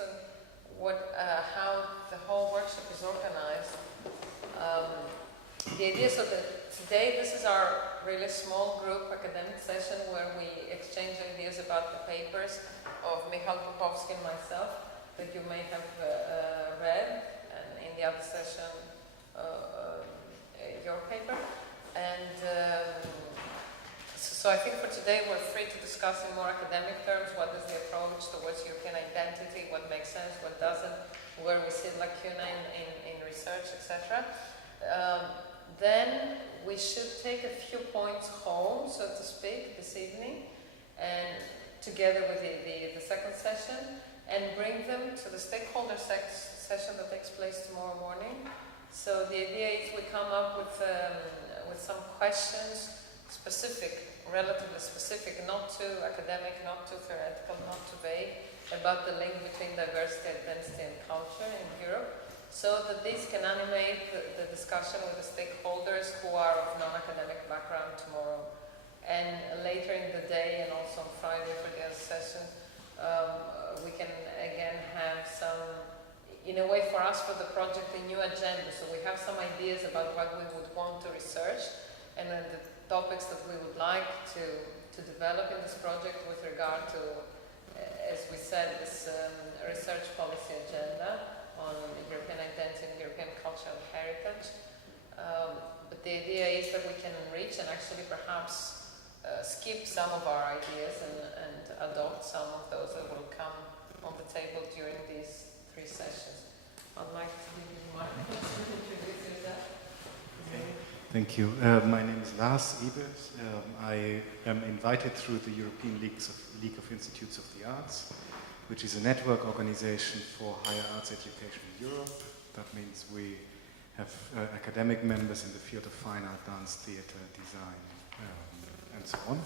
on how the whole workshop is organized. The idea so that today this is our really small group academic session where we exchange ideas about the papers of Michal Buchowski and myself that you may have read, and in the other session your paper. And so I think for today we're free to discuss in more academic terms what is the approach towards European identity, what makes sense, what doesn't, where we see lacuna in research, etc. Then we should take a few points home, so to speak, this evening, and together with the second session, and bring them to the stakeholder session that takes place tomorrow morning. So the idea is we come up with some questions, specific, relatively specific, not too academic, not too theoretical, not too vague, about the link between diversity, identity, and culture in Europe, so that these can animate the discussion with the stakeholders who are of non-academic background tomorrow. And later in the day, and also on Friday for the other session, we can again have some, in a way for us for the project, a new agenda. So we have some ideas about what we would want to research and the topics that we would like to develop in this project with regard to, as we said, this research policy agenda on European identity and European culture and heritage. But the idea is that we can reach and actually perhaps skip some of our ideas and adopt some of those that will come on the table during these 3 sessions. I'd like to give you Marcus to introduce yourself. Thank you. My name is Lars Ebers. I am invited through the European League of Institutes of the Arts, which is a network organization for higher arts education in Europe. That means we have academic members in the field of fine art, dance, theater, design, and so on.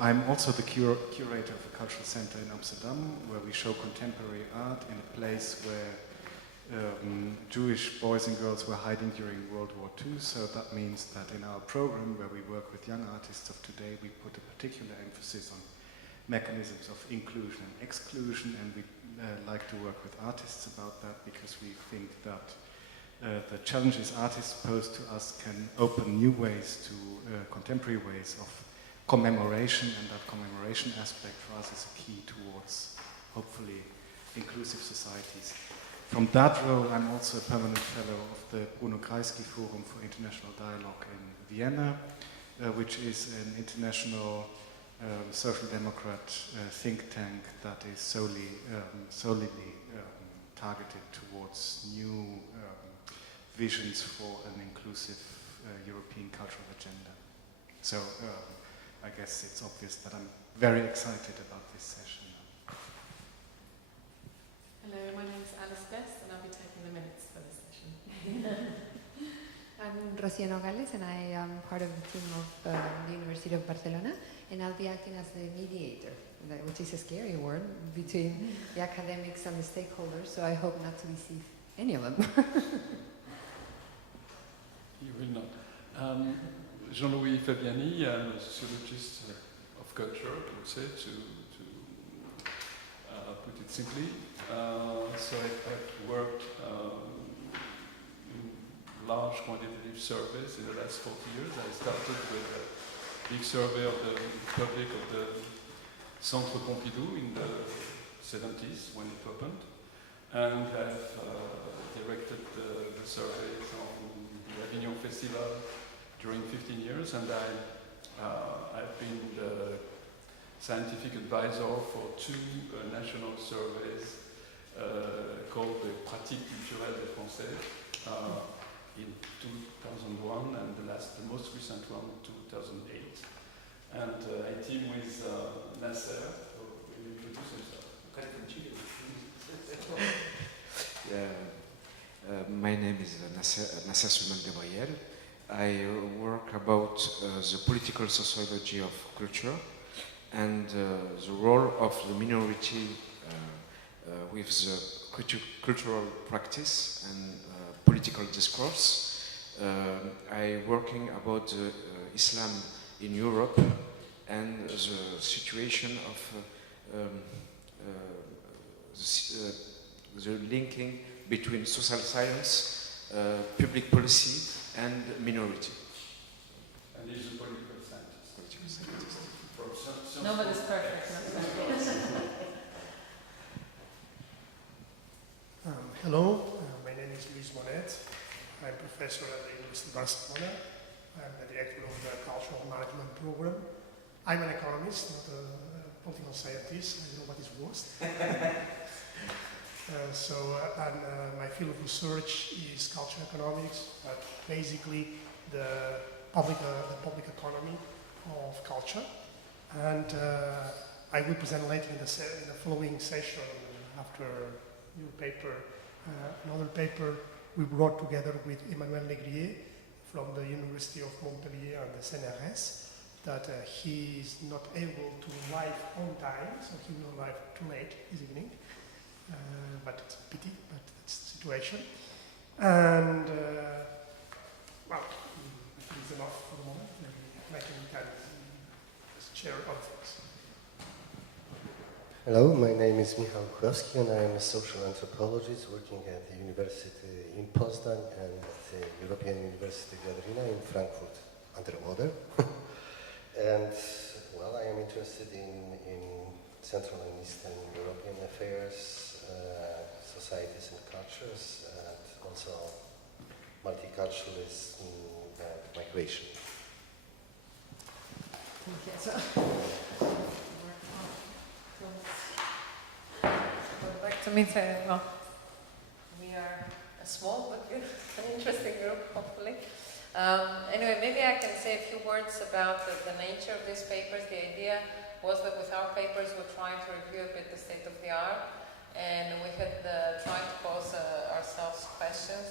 I'm also the curator of a cultural center in Amsterdam, where we show contemporary art in a place where Jewish boys and girls were hiding during World War II. So that means that in our program, where we work with young artists of today, we put a particular emphasis on mechanisms of inclusion and exclusion, and we like to work with artists about that because we think that the challenges artists pose to us can open new ways to contemporary ways of commemoration, and that commemoration aspect for us is a key towards hopefully inclusive societies. From that role, I'm also a permanent fellow of the Bruno Kreisky Forum for International Dialogue in Vienna, which is an international social democrat think tank that is solely targeted towards new visions for an inclusive European cultural agenda. So I guess it's obvious that I'm very excited about this session. Hello, my name is Alice Best and I'll be taking the minutes for this session. I'm Rocío Nogales and I am part of the team of the University of Barcelona, and I'll be acting as the mediator, which is a scary word, between the academics and the stakeholders, so I hope not to deceive any of them. You will not. Jean-Louis Fabiani, I'm a sociologist of culture, I would say, to put it simply. So I've worked in large quantitative surveys in the last 40 years. I started with a big survey of the public of the Centre Pompidou in the 70s when it opened. And I've directed the surveys on the Avignon Festival during 15 years, and I've been the scientific advisor for 2 national surveys called the Pratique culturelle des Français in 2001, and the most recent one, 2008. And I team with Nasser, who will introduce himself. My name is Nasser Souleymane Gabriel. I work about the political sociology of culture and the role of the minority with the cultural practice and political discourse. I'm working about Islam in Europe and the situation of the linking between social science, public policy, and minority. And he's a political scientist. Political scientist. Nobody's perfect. Hello, my name is Luis Monet. I'm professor at the University of Barcelona. I'm the director of the Cultural Management Program. I'm an economist, not a political scientist. I don't know what is worse. My field of research is cultural economics, but basically the public economy of culture. And I will present later in the following session after your paper, another paper we brought together with Emmanuel Legrier from the University of Montpellier and the CNRS, that he is not able to arrive on time, so he will arrive too late this evening. But it's a pity, but that's the situation. And, well, it's enough for the moment. Maybe we can share other things. Hello, my name is Michal Buchowski and I am a social anthropologist working at the University in Poznan and at the European University Galeria in Frankfurt under the water. And, well, I am interested in Central and Eastern European affairs, societies and cultures, and also multiculturalism and migration. Thank you. So, Back to me, well, we are a small but good, an interesting group, hopefully. Anyway, maybe I can say a few words about the nature of these papers. The idea was that with our papers we're trying to review a bit the state of the art, and we had tried to pose ourselves questions.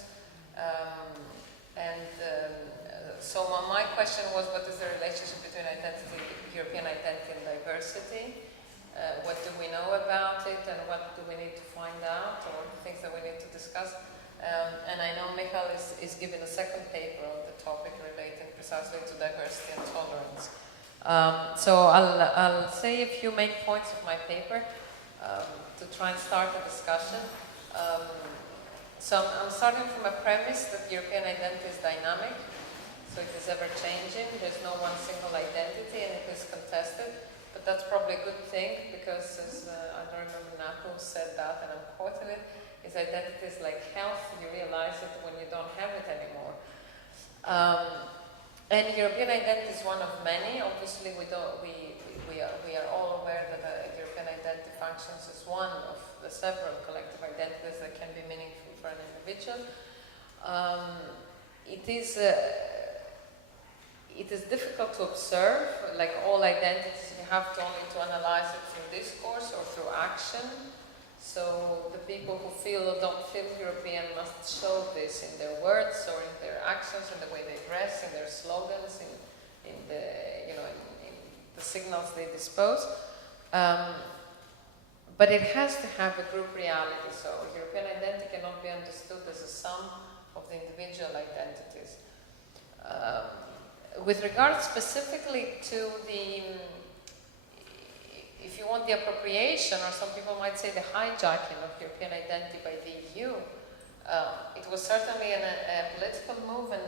So my question was, what is the relationship between identity, European identity and diversity? What do we know about it, and what do we need to find out, or things that we need to discuss? And I know Michal is giving a second paper on the topic relating precisely to diversity and tolerance. So I'll say a few main points of my paper to try and start a discussion. So I'm starting from a premise that European identity is dynamic, so it is ever changing. There's no one single identity, and it is contested. But that's probably a good thing, because as I don't remember now who said that, and I'm quoting it, is identity is like health. You realize it when you don't have it anymore. And European identity is one of many. Obviously, we are all aware that European identity functions as one of the several collective identities that can be meaningful for an individual. It is difficult to observe. Like all identities, you have to analyze it through discourse or through action. So the people who feel or don't feel European must show this in their words or in their actions, in the way they dress, in their slogans, in the signals they dispose. But it has to have a group reality. So European identity cannot be understood as a sum of the individual identities. With regard specifically to if you want, the appropriation, or some people might say the hijacking of European identity by the EU, it was certainly a political move and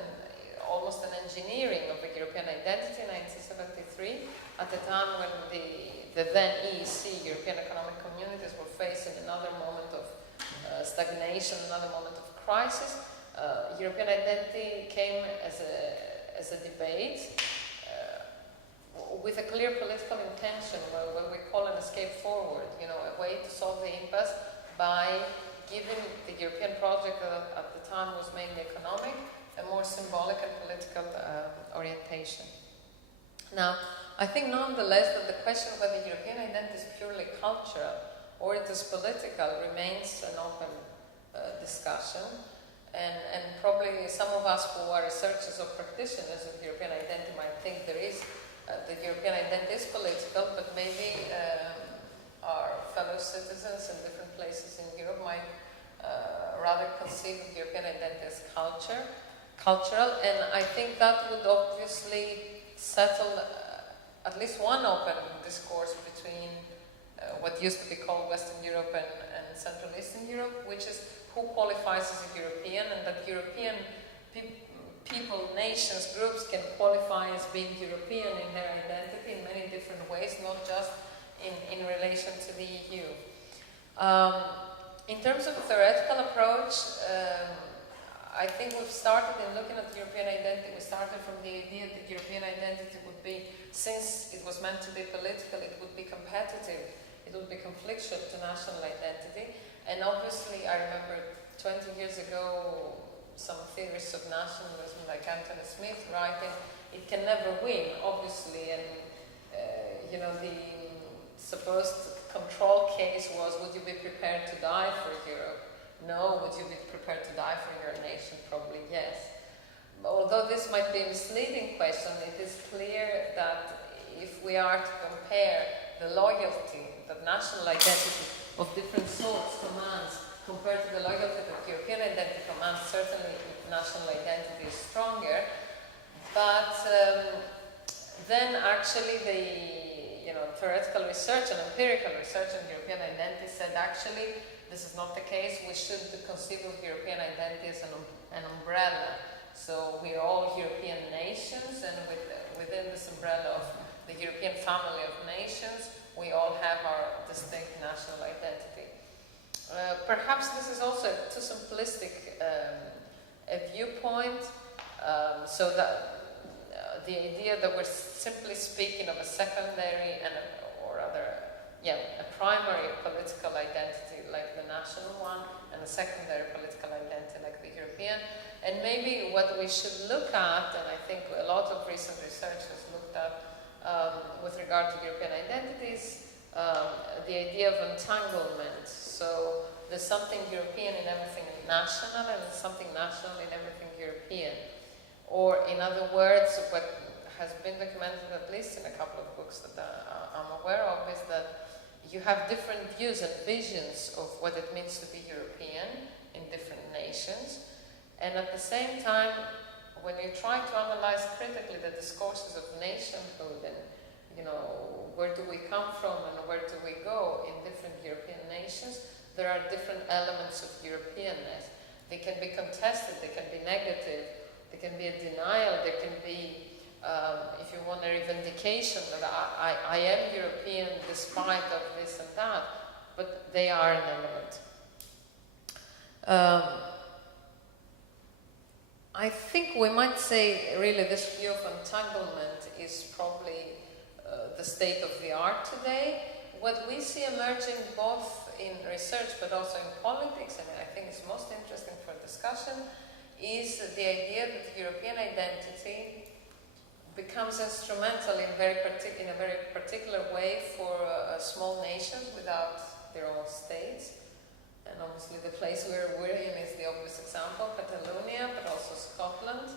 almost an engineering of the European identity in 1973, at the time when the then EEC, European Economic Communities, were facing another moment of stagnation, another moment of crisis. European identity came as a debate with a clear political intention, what we call an escape forward, a way to solve the impasse by giving the European project that at the time was mainly economic a more symbolic and political orientation. Now, I think nonetheless that the question of whether European identity is purely cultural or it is political remains an open discussion. And probably some of us who are researchers or practitioners of European identity might think the European identity is political, but maybe our fellow citizens in different places in Europe might rather conceive of European identity as cultural, and I think that would obviously settle at least one open discourse between what used to be called Western Europe and Central Eastern Europe, which is who qualifies as a European, and that European people, nations, groups can qualify as being European in their identity in many different ways, not just in relation to the EU. In terms of a theoretical approach, I think we've started in looking at European identity, we started from the idea that European identity would be, since it was meant to be political, it would be competitive, it would be conflictual to national identity. And obviously, I remember 20 years ago, some theorists of nationalism like Anthony Smith writing, it can never win, obviously, and the supposed control case was, would you be prepared to die for Europe? No. Would you be prepared to die for your nation? Probably yes. Although this might be a misleading question, it is clear that if we are to compare the loyalty that national identity of different sorts commands compared to the loyalty that European identity commands, certainly national identity is stronger. But then actually the theoretical research and empirical research on European identity said actually this is not the case. We should conceive of European identity as an umbrella. So we're all European nations, and within this umbrella of the European family of nations, we all have our distinct national identity. Perhaps this is also a too simplistic a viewpoint, so that the idea that we're simply speaking of a secondary and a primary political identity like the national one, and a secondary political identity like the European. And maybe what we should look at, and I think a lot of recent research has looked at with regard to European identities, the idea of entanglement. So there's something European in everything national, and there's something national in everything European. Or in other words, what has been documented, at least in a couple of books that I'm aware of, is that you have different views and visions of what it means to be European in different nations. And at the same time, when you try to analyze critically the discourses of nationhood and, where do we come from and where do we go in different European nations, there are different elements of Europeanness. They can be contested, they can be negative, there can be a denial, there can be, if you want, a revendication that I am European despite of this and that, but they are an element. I think we might say, really, this view of entanglement is probably the state of the art today. What we see emerging both in research but also in politics, and I think it's most interesting for discussion, is the idea that the European identity becomes instrumental in a very particular way for small nations without their own states. And obviously the place we're in is the obvious example, Catalonia, but also Scotland.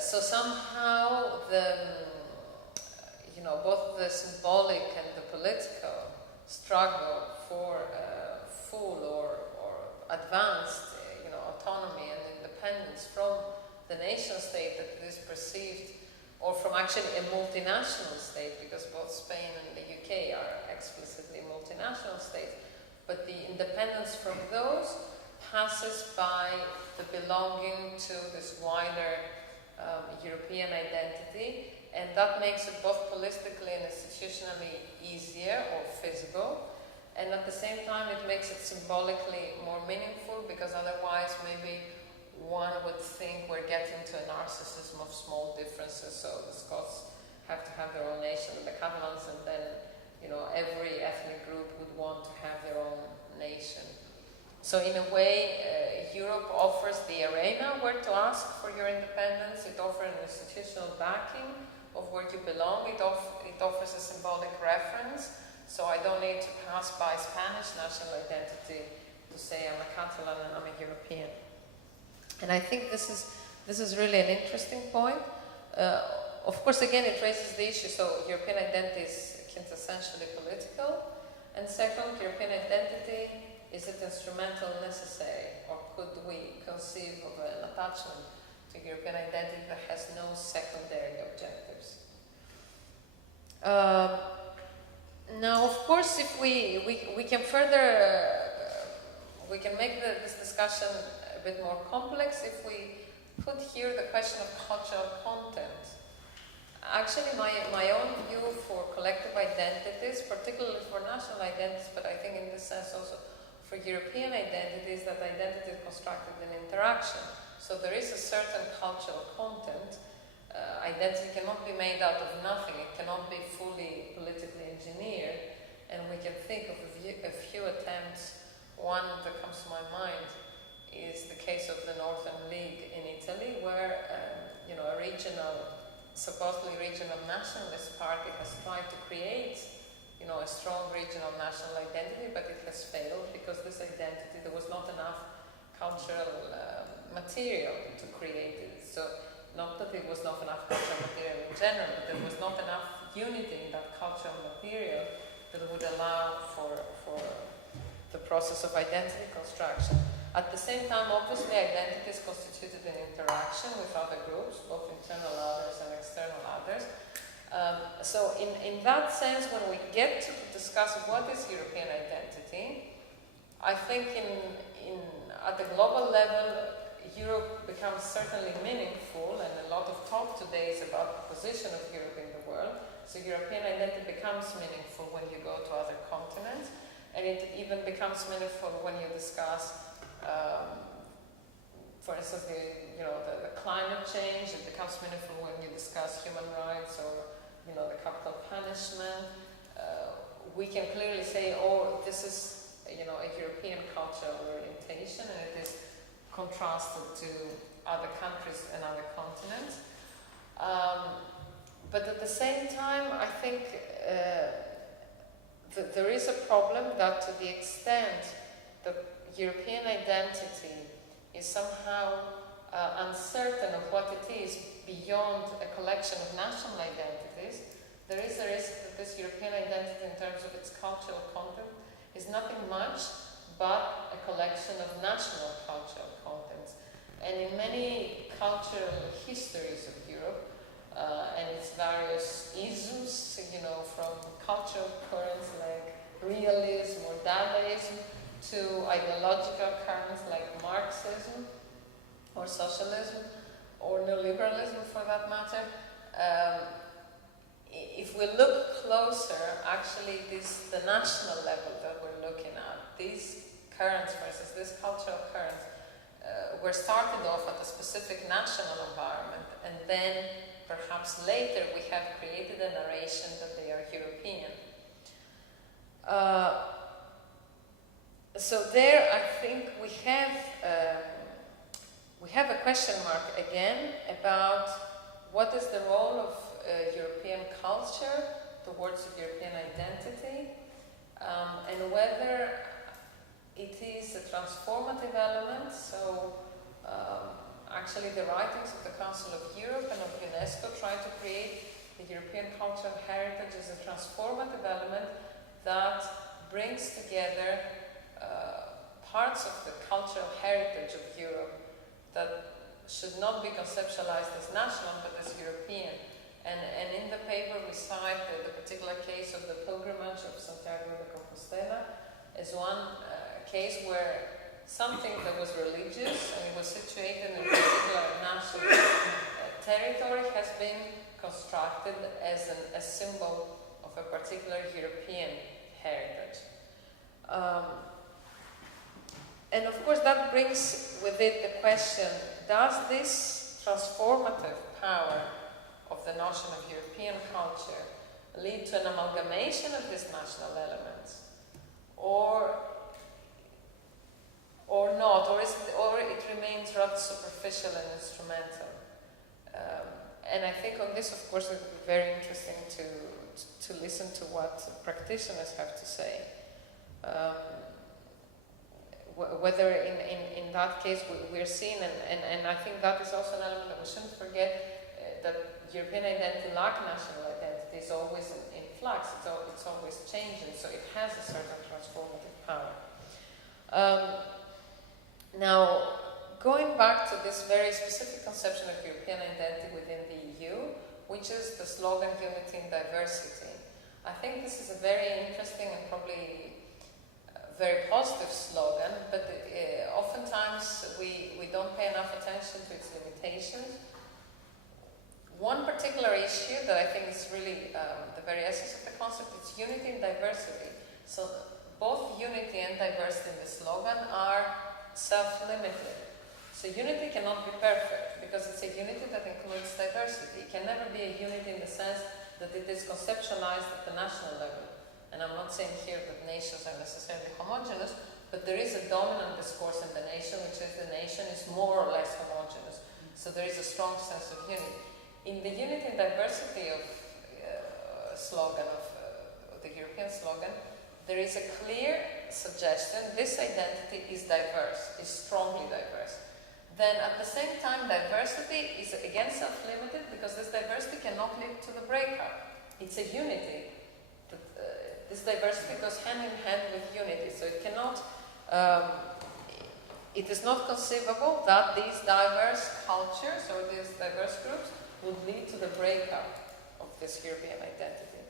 So somehow both the symbolic and the political struggle for full or advanced autonomy and independence from the nation state that is perceived, or from actually a multinational state, because both Spain and the UK are explicitly multinational states, but the independence from those passes by the belonging to this wider European identity, and that makes it both politically and institutionally easier or feasible, and at the same time it makes it symbolically more meaningful, because otherwise maybe one would think we're getting to a narcissism of small differences. So the Scots have to have their own nation, and the Catalans, and then every ethnic group would want to have their own nation. So in a way, Europe offers the arena where to ask for your independence. It offers an institutional backing of where you belong. It offers a symbolic reference. So I don't need to pass by Spanish national identity to say I'm a Catalan and I'm a European. And I think this is really an interesting point. Of course, again, it raises the issue. So European identity is quintessentially political. And second, European identity, is it instrumental, necessary, or could we conceive of an attachment to European identity that has no secondary objectives? Now, of course, if we can further, we can make this discussion a bit more complex if we put here the question of cultural content. Actually, my own view for collective identities, particularly for national identities, but I think in this sense also for European identities, that identity is constructed in interaction. So there is a certain cultural content. Identity cannot be made out of nothing. It cannot be fully politically engineered. And we can think of a few attempts. One that comes to my mind is the case of the Northern League in Italy, where a supposedly regional nationalist party has tried to create a strong regional national identity, but it has failed because this identity, there was not enough cultural material to create it. So not that it was not enough cultural material in general, but there was not enough unity in that cultural material that would allow for the process of identity construction. At the same time, obviously, identity is constituted in interaction with other groups, both internal others and external others. So in that sense, when we get to discuss what is European identity, I think at the global level, Europe becomes certainly meaningful, and a lot of talk today is about the position of Europe in the world. So European identity becomes meaningful when you go to other continents, and it even becomes meaningful when you discuss, for instance, the climate change. It becomes meaningful when you discuss human rights or the capital punishment. We can clearly say, oh, this is a European cultural orientation, and it is contrasted to other countries and other continents. But at the same time, I think that there is a problem that to the extent that European identity is somehow uncertain of what it is beyond a collection of national identities, there is a risk that this European identity in terms of its cultural content is nothing much but a collection of national cultural contents. And in many cultural histories of Europe and its various isms, from cultural currents like realism or Dadaism to ideological currents like Marxism or socialism or neoliberalism for that matter, if we look closer, actually the national level that we're looking at, these currents, for instance, these cultural currents, were started off at a specific national environment, and then perhaps later we have created a narration that they are European. So there, I think we have a question mark again about what is the role of European culture towards European identity, and whether it is a transformative element. So actually the writings of the Council of Europe and of UNESCO try to create the European cultural heritage as a transformative element that brings together parts of the cultural heritage of Europe that should not be conceptualized as national but as European. And in the paper we cite the particular case of the pilgrimage of Santiago de Compostela as one case where something that was religious and it was situated in a particular national territory has been constructed as a symbol of a particular European heritage. And of course that brings with it the question, does this transformative power of the notion of European culture lead to an amalgamation of these national elements? Or not, or it remains rather superficial and instrumental. And I think on this, of course, it would be very interesting to listen to what practitioners have to say. Whether in that case we're seeing, and I think that is also an element that we shouldn't forget, that European identity, like national identity, is always in flux, it's always changing, so it has a certain transformative power. Now, going back to this very specific conception of European identity within the EU, which is the slogan Unity in Diversity, I think this is a very interesting and probably very positive slogan, but oftentimes we don't pay enough attention to its limitations. One particular issue that I think is really the very essence of the concept is unity and diversity. So both unity and diversity in the slogan are self-limited. So unity cannot be perfect because it's a unity that includes diversity. It can never be a unity in the sense that it is conceptualized at the national level. And I'm not saying here that nations are necessarily homogeneous, but there is a dominant discourse in the nation, which is the nation is more or less homogeneous. So there is a strong sense of unity. In the unity and diversity of slogan of the European slogan, there is a clear suggestion this identity is diverse, is strongly diverse. Then at the same time, diversity is again self-limited because this diversity cannot lead to the breakup. It's a unity. This diversity goes hand in hand with unity, so it cannot, it is not conceivable that these diverse cultures or these diverse groups would lead to the breakup of this European identity.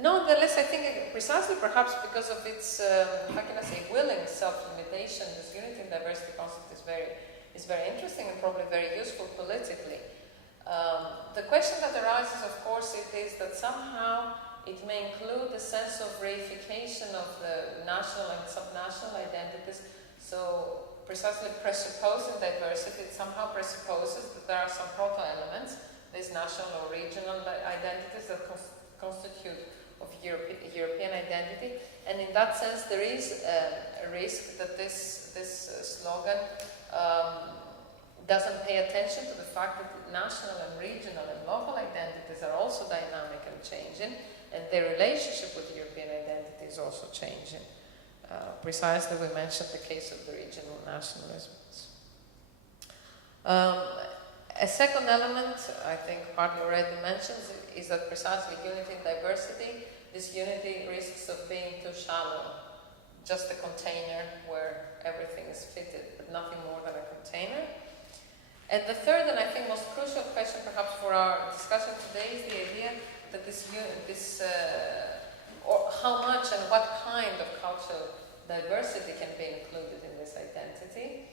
Nonetheless, I think precisely perhaps because of its, how can I say, willing self-limitation, this unity and diversity concept is very interesting and probably very useful politically. The question that arises, of course, it is that somehow it may include a sense of reification of the national and subnational identities. So precisely presupposing diversity, it somehow presupposes that there are some proto-elements, these national or regional identities that constitute of European identity, and in that sense there is a risk that this slogan doesn't pay attention to the fact that national and regional and local identities are also dynamic and changing, and their relationship with European identity is also changing. Precisely, we mentioned the case of the regional nationalisms. A second element, I think partly already mentioned, is that precisely unity and diversity, this unity risks of being too shallow, just a container where everything is fitted, but nothing more than a container. And the third, and I think most crucial question perhaps for our discussion today is the idea that or how much and what kind of cultural diversity can be included in this identity.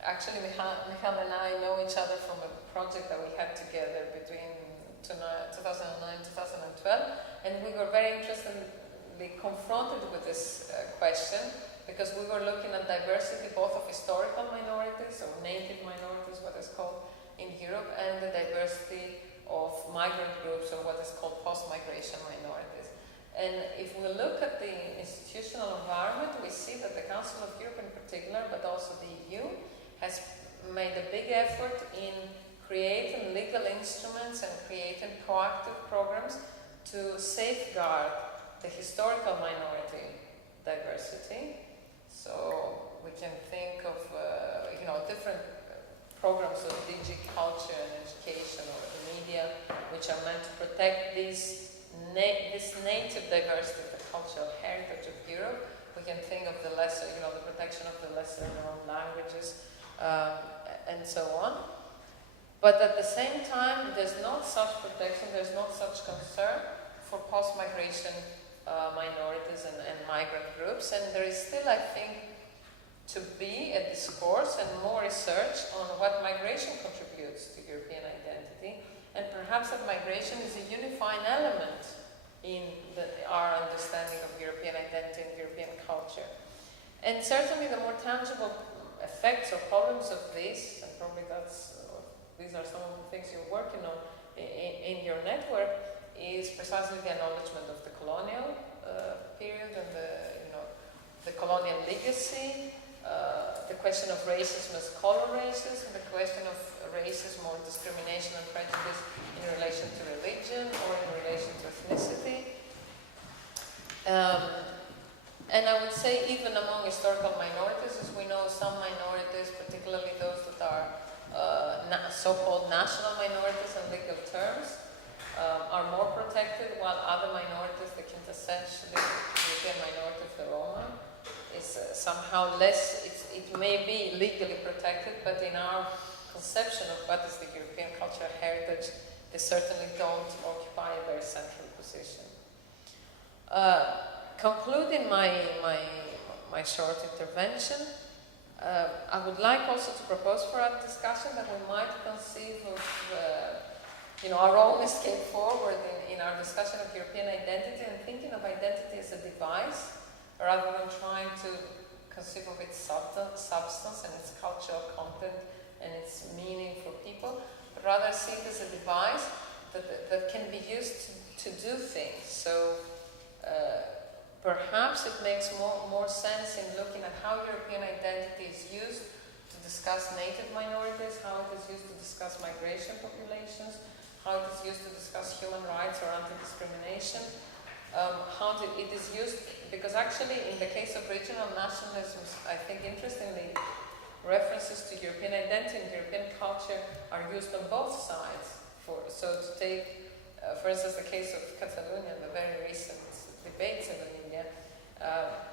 Actually, Michal and I know each other from a project that we had together between 2009 and 2012, and we were very interestingly confronted with this question because we were looking at diversity both of historical minorities, or native minorities, what is called in Europe, and the diversity of migrant groups, or what is called post-migration minorities. And if we look at the institutional environment, we see that the Council of Europe in particular, but also the EU, has made a big effort in creating legal instruments and creating proactive programs to safeguard the historical minority diversity. So we can think of different programs of DG culture and education or the media, which are meant to protect this native diversity, the cultural heritage of Europe. We can think of the lesser, the protection of the lesser known languages, and so on. But at the same time, there's not such protection, there's not such concern for post-migration minorities and migrant groups, and there is still, I think, to be a discourse and more research on what migration contributes to European identity, and perhaps that migration is a unifying element in our understanding of European identity and European culture. And certainly the more tangible effects or problems of this, and probably these are some of the things you're working on in your network, is precisely the acknowledgement of the colonial period and the colonial legacy, the question of racism as color racism, the question of racism or discrimination and prejudice in relation to religion or in relation to ethnicity. And I would say even among historical minorities, as we know, some minorities, particularly those that are so-called national minorities in legal terms, are more protected, while other minorities, the quintessentially European minority of the Roma, is somehow less, it may be legally protected, but in our conception of what is the European cultural heritage, they certainly don't occupy a very central position. Concluding my short intervention, I would like also to propose for a discussion that we might conceive of our own escape forward in our discussion of European identity, and thinking of identity as a device rather than trying to conceive of its substance and its cultural content and its meaning for people, but rather see it as a device that can be used to do things. So perhaps it makes more sense in looking at how European identity is used to discuss native minorities, how it is used to discuss migration populations, how it is used to discuss human rights or anti-discrimination, how it is used, because actually in the case of regional nationalisms, I think interestingly, references to European identity and European culture are used on both sides. So to take, for instance, the case of Catalonia, the very recent debates in India,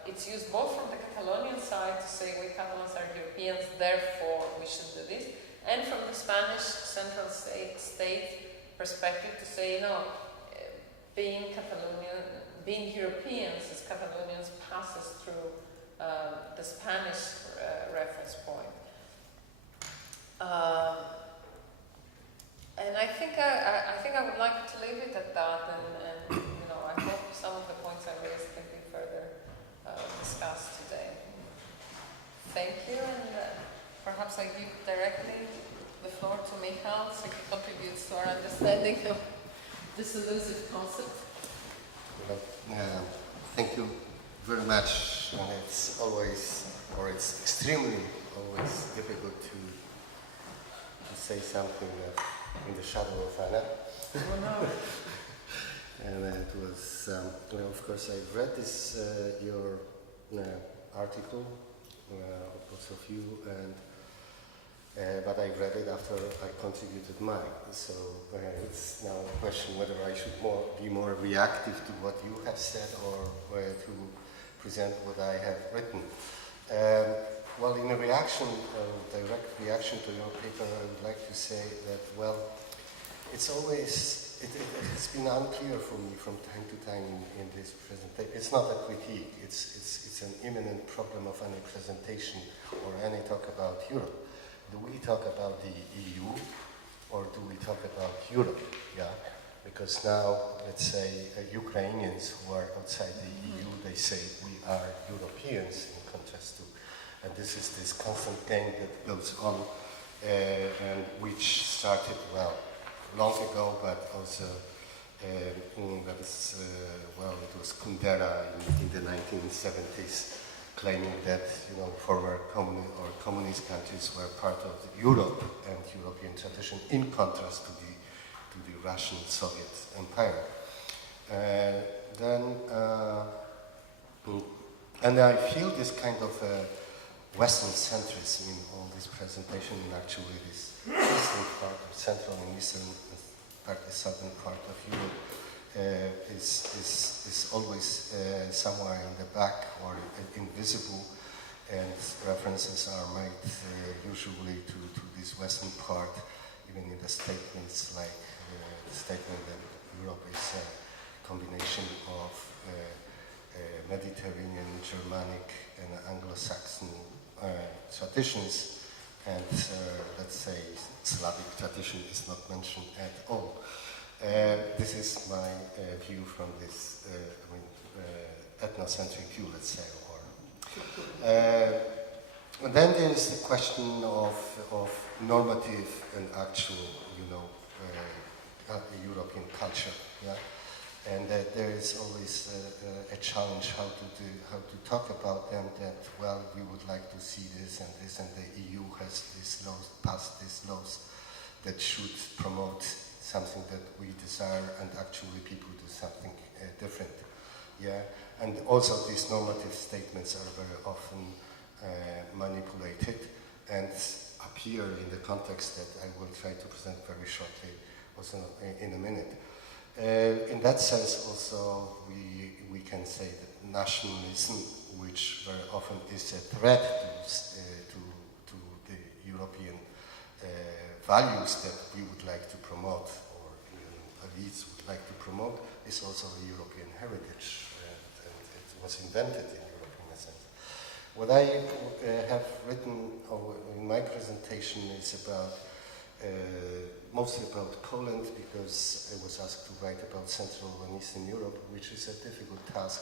it's used both from the Catalonian side to say we Catalans are Europeans, therefore we should do this, and from the Spanish central state perspective to say, being Europeans as Catalonians passes through the Spanish reference point. And I think I would like to leave it at that, and I hope some of the points I raised can be further discussed today. Thank you, and perhaps I give directly the floor to Michal, so he contributes to our understanding of this elusive concept. Thank you very much. And it's always, or it's extremely always difficult to say something in the shadow of Anna. And it was, of course, I've read this, your article, both of you, but I read it after I contributed mine. So it's now a question whether I should be more reactive to what you have said or to present what I have written. Well, in a direct reaction to your paper, I would like to say that, it's always, it has been unclear for me from time to time in this presentation. It's not a critique, it's an imminent problem of any presentation or any talk about Europe. Do we talk about the EU or do we talk about Europe? Yeah, because now, let's say, Ukrainians who are outside the EU, they say we are Europeans in contrast to, and this is this constant game that goes on, and which started, long ago, but also, it was Kundera in the 1970s, claiming that former communist countries were part of Europe and European tradition, in contrast to the Russian Soviet Empire. And I feel this kind of Western centrism in all this presentation, and actually this eastern part of Central and Eastern part, the southern part of Europe, is always somewhere in the back or invisible, and references are made usually to this Western part, even in the statements like the statement that Europe is a combination of Mediterranean, Germanic, and Anglo-Saxon traditions, and let's say Slavic tradition is not mentioned at all. This is my view from this ethnocentric view, let's say. And then there is the question of normative and actual, European culture. Yeah? And that there is always a challenge how to talk about them, that, we would like to see this, and the EU has these laws, passed these laws that should promote something that we desire, and actually people do something different. Yeah, and also these normative statements are very often manipulated and appear in the context that I will try to present very shortly, also in a minute. In that sense, also, we can say that nationalism, which very often is a threat to the European values that we would like to promote, or elites would like to promote, is also a European heritage, and it was invented in Europe in a sense. What I have written in my presentation is about mostly about Poland, because I was asked to write about Central and Eastern Europe, which is a difficult task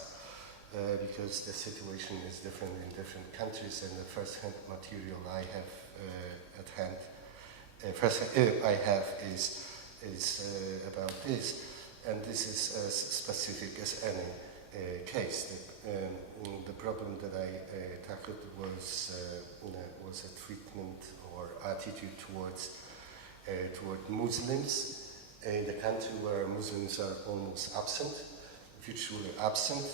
because the situation is different in different countries, and the first-hand material I have at hand, I have is about this, and this is as specific as any case. The problem that I tackled was a treatment or attitude toward Muslims in the country where Muslims are almost absent, virtually absent,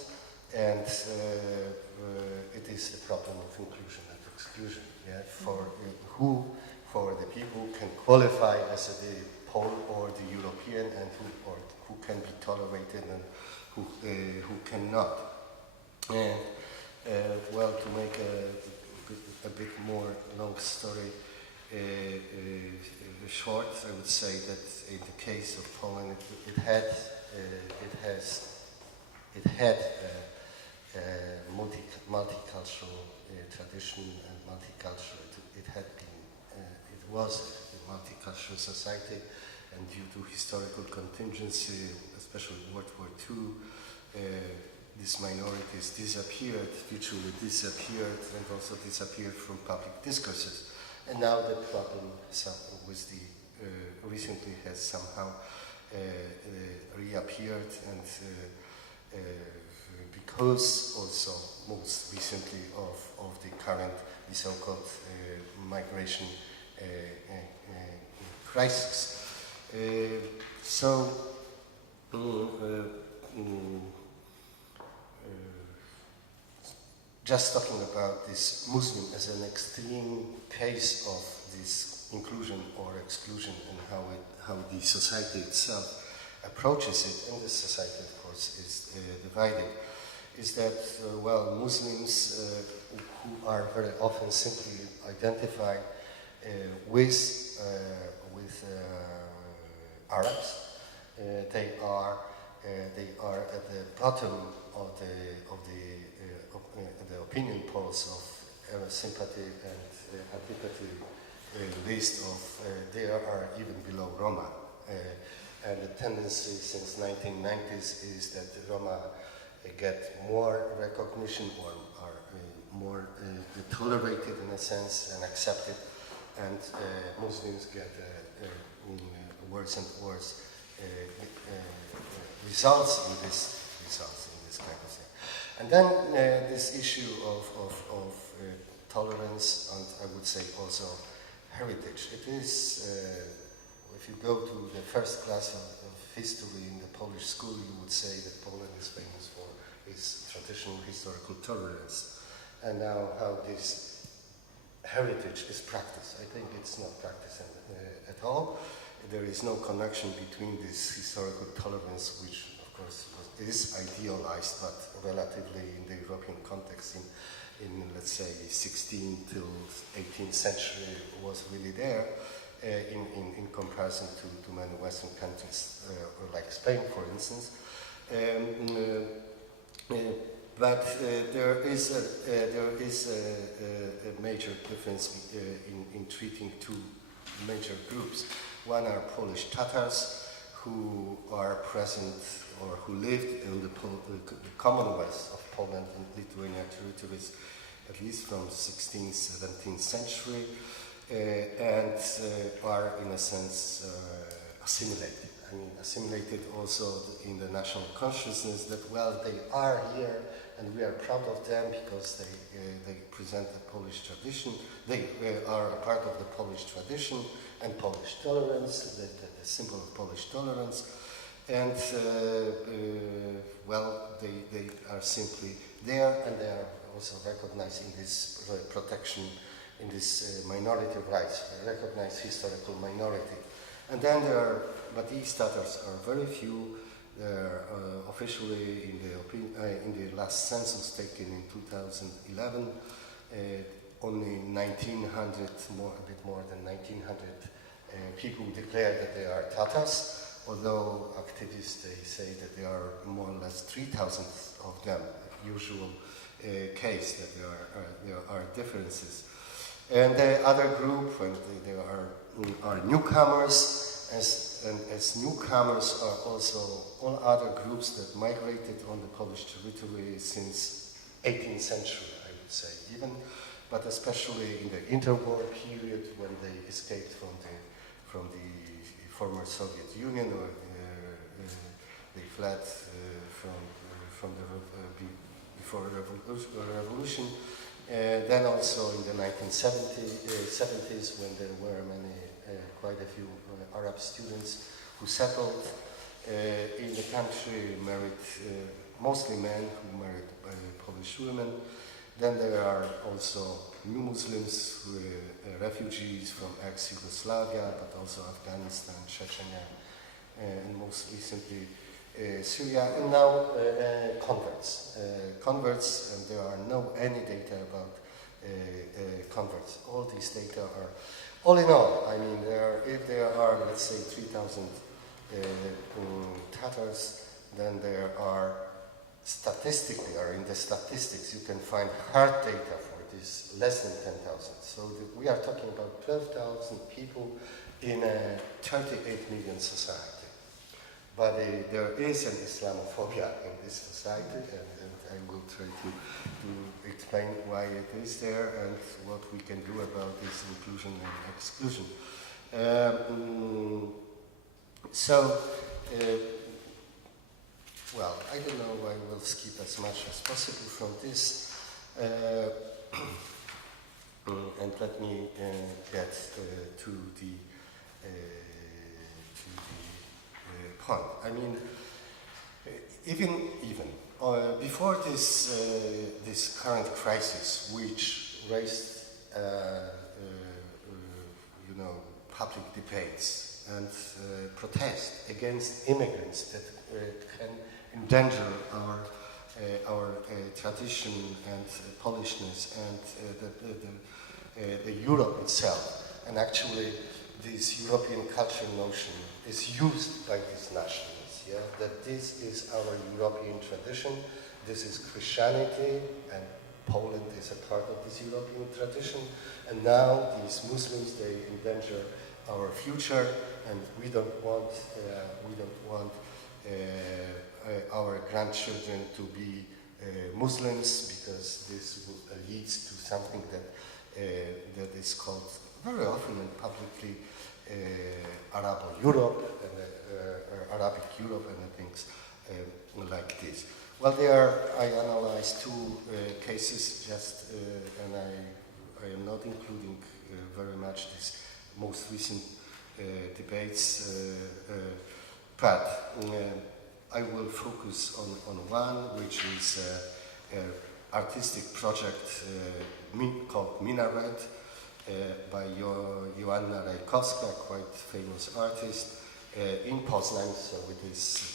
and it is the problem of inclusion and exclusion. Yeah, for the people who can qualify as the Pole or the European, and who can be tolerated and who cannot. And well, to make a bit more long story short, I would say that in the case of Poland, it had multicultural tradition and multicultural. It was a multicultural society, and due to historical contingency, especially World War II, these minorities virtually disappeared, and also disappeared from public discourses. And now the problem with recently has somehow reappeared, and because also most recently of the current, the so-called migration crisis. Just talking about this Muslim as an extreme case of this inclusion or exclusion, and how the society itself approaches it, and the society, of course, is divided, is that, well, Muslims who are very often simply identified with Arabs, they are at the bottom of the opinion polls of sympathy and antipathy list of, they are even below Roma. And the tendency since 1990s is that the Roma get more recognition or are more tolerated in a sense and accepted, and Muslims get worse and worse results in this kind of thing. And then this issue of tolerance, and I would say also heritage. It is, if you go to the first class of history in the Polish school, you would say that Poland is famous for its traditional historical tolerance. And now how this heritage is practiced. I think it's not practiced at all. There is no connection between this historical tolerance, which of course is idealized, but relatively in the European context in let's say 16th till 18th century was really there in comparison to many Western countries, like Spain, for instance. But there is a major difference in treating two major groups. One are Polish Tatars, who are present or who lived in the Commonwealth of Poland and Lithuania territories at least from 16th, 17th century, and are in a sense assimilated. I mean, assimilated also in the national consciousness that, well, they are here and we are proud of them because they present the Polish tradition. They are a part of the Polish tradition and Polish tolerance, the symbol of Polish tolerance. And, well, they are simply there, and they are also recognized in this protection, in this minority rights, recognized historical minority. And then there are, but these Tatars are very few. They're officially in the last census taken in 2011, only 1,900, a bit more than 1,900 people declared that they are Tatars, although activists, they say that there are more or less 3,000 of them, usual case that there are differences. And the other group, and there are newcomers, as newcomers are also all other groups that migrated on the Polish territory since 18th century, I would say, even, but especially in the interwar period when they escaped from the former Soviet Union, or they fled from the before revolution. Then also in the 1970s, when there were quite a few Arab students who settled in the country, married mostly men who married Polish women. Then there are also new Muslims, refugees from ex-Yugoslavia, but also Afghanistan, Chechnya, and most recently Syria, and now converts. Converts, and there are no any data about converts. All these data are, all in all, I mean, if there are, let's say, 3,000 Tatars, then there are statistically, or in the statistics, you can find hard data for this less than 10,000. So we are talking about 12,000 people in a 38 million society. But there is an Islamophobia in this society, and I will try to explain why it is there and what we can do about this inclusion and exclusion. Well, I don't know, I will skip as much as possible from this. And let me get to the point. I mean, even before this current crisis, which raised public debates and protest against immigrants that can endanger our tradition and Polishness and the Europe itself. And actually, this European culture notion is used by these nationalists, yeah? That this is our European tradition, this is Christianity, and Poland is a part of this European tradition, and now these Muslims, they endanger our future, and we don't want our grandchildren to be Muslims, because this leads to something that is called very often and publicly Arabo-Europe, and Arabic Europe, and things like this. Well, I analyzed two cases just, and I am not including very much this most recent debates, but I will focus on one, which is an artistic project called Minaret by Joanna Rajkowska, quite famous artist, in Poznań. So it is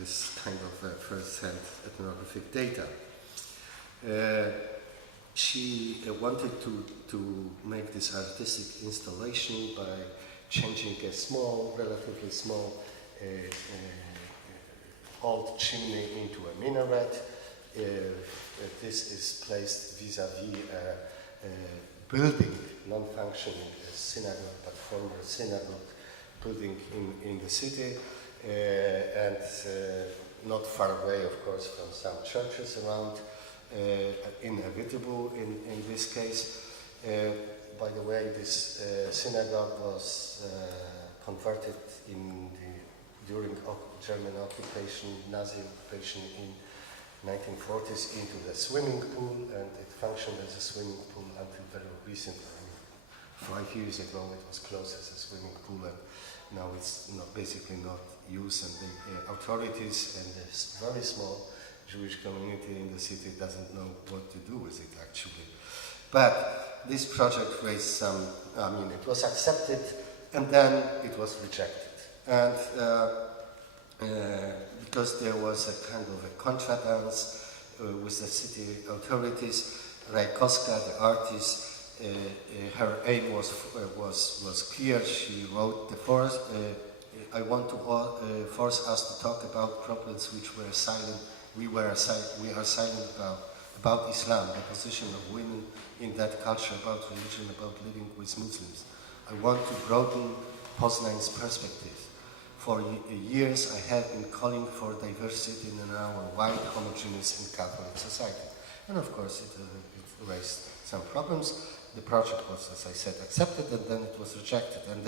this kind of first-hand ethnographic data. She wanted to make this artistic installation by changing a relatively small old chimney into a minaret. This is placed vis-à-vis a building, non-functioning synagogue, but former synagogue building in the city, and not far away, of course, from some churches around, inevitable in this case. By the way, this synagogue was converted during German occupation, Nazi occupation in 1940s into the swimming pool, and it functioned as a swimming pool until very recently. 5 years ago it was closed as a swimming pool, and now it's basically not used, and the authorities and this very small Jewish community in the city doesn't know what to do with it actually. But this project raised it was accepted and then it was rejected. And because there was a kind of a contradance with the city authorities, Rajkowska, the artist, her aim was clear. She wrote the I want to force us to talk about problems which were silent. We are silent about Islam, the position of women in that culture, about religion, about living with Muslims. I want to broaden Poznan's perspective. For years, I have been calling for diversity in our wide, homogeneous and Catholic society. And of course, it raised some problems. The project was, as I said, accepted, and then it was rejected. And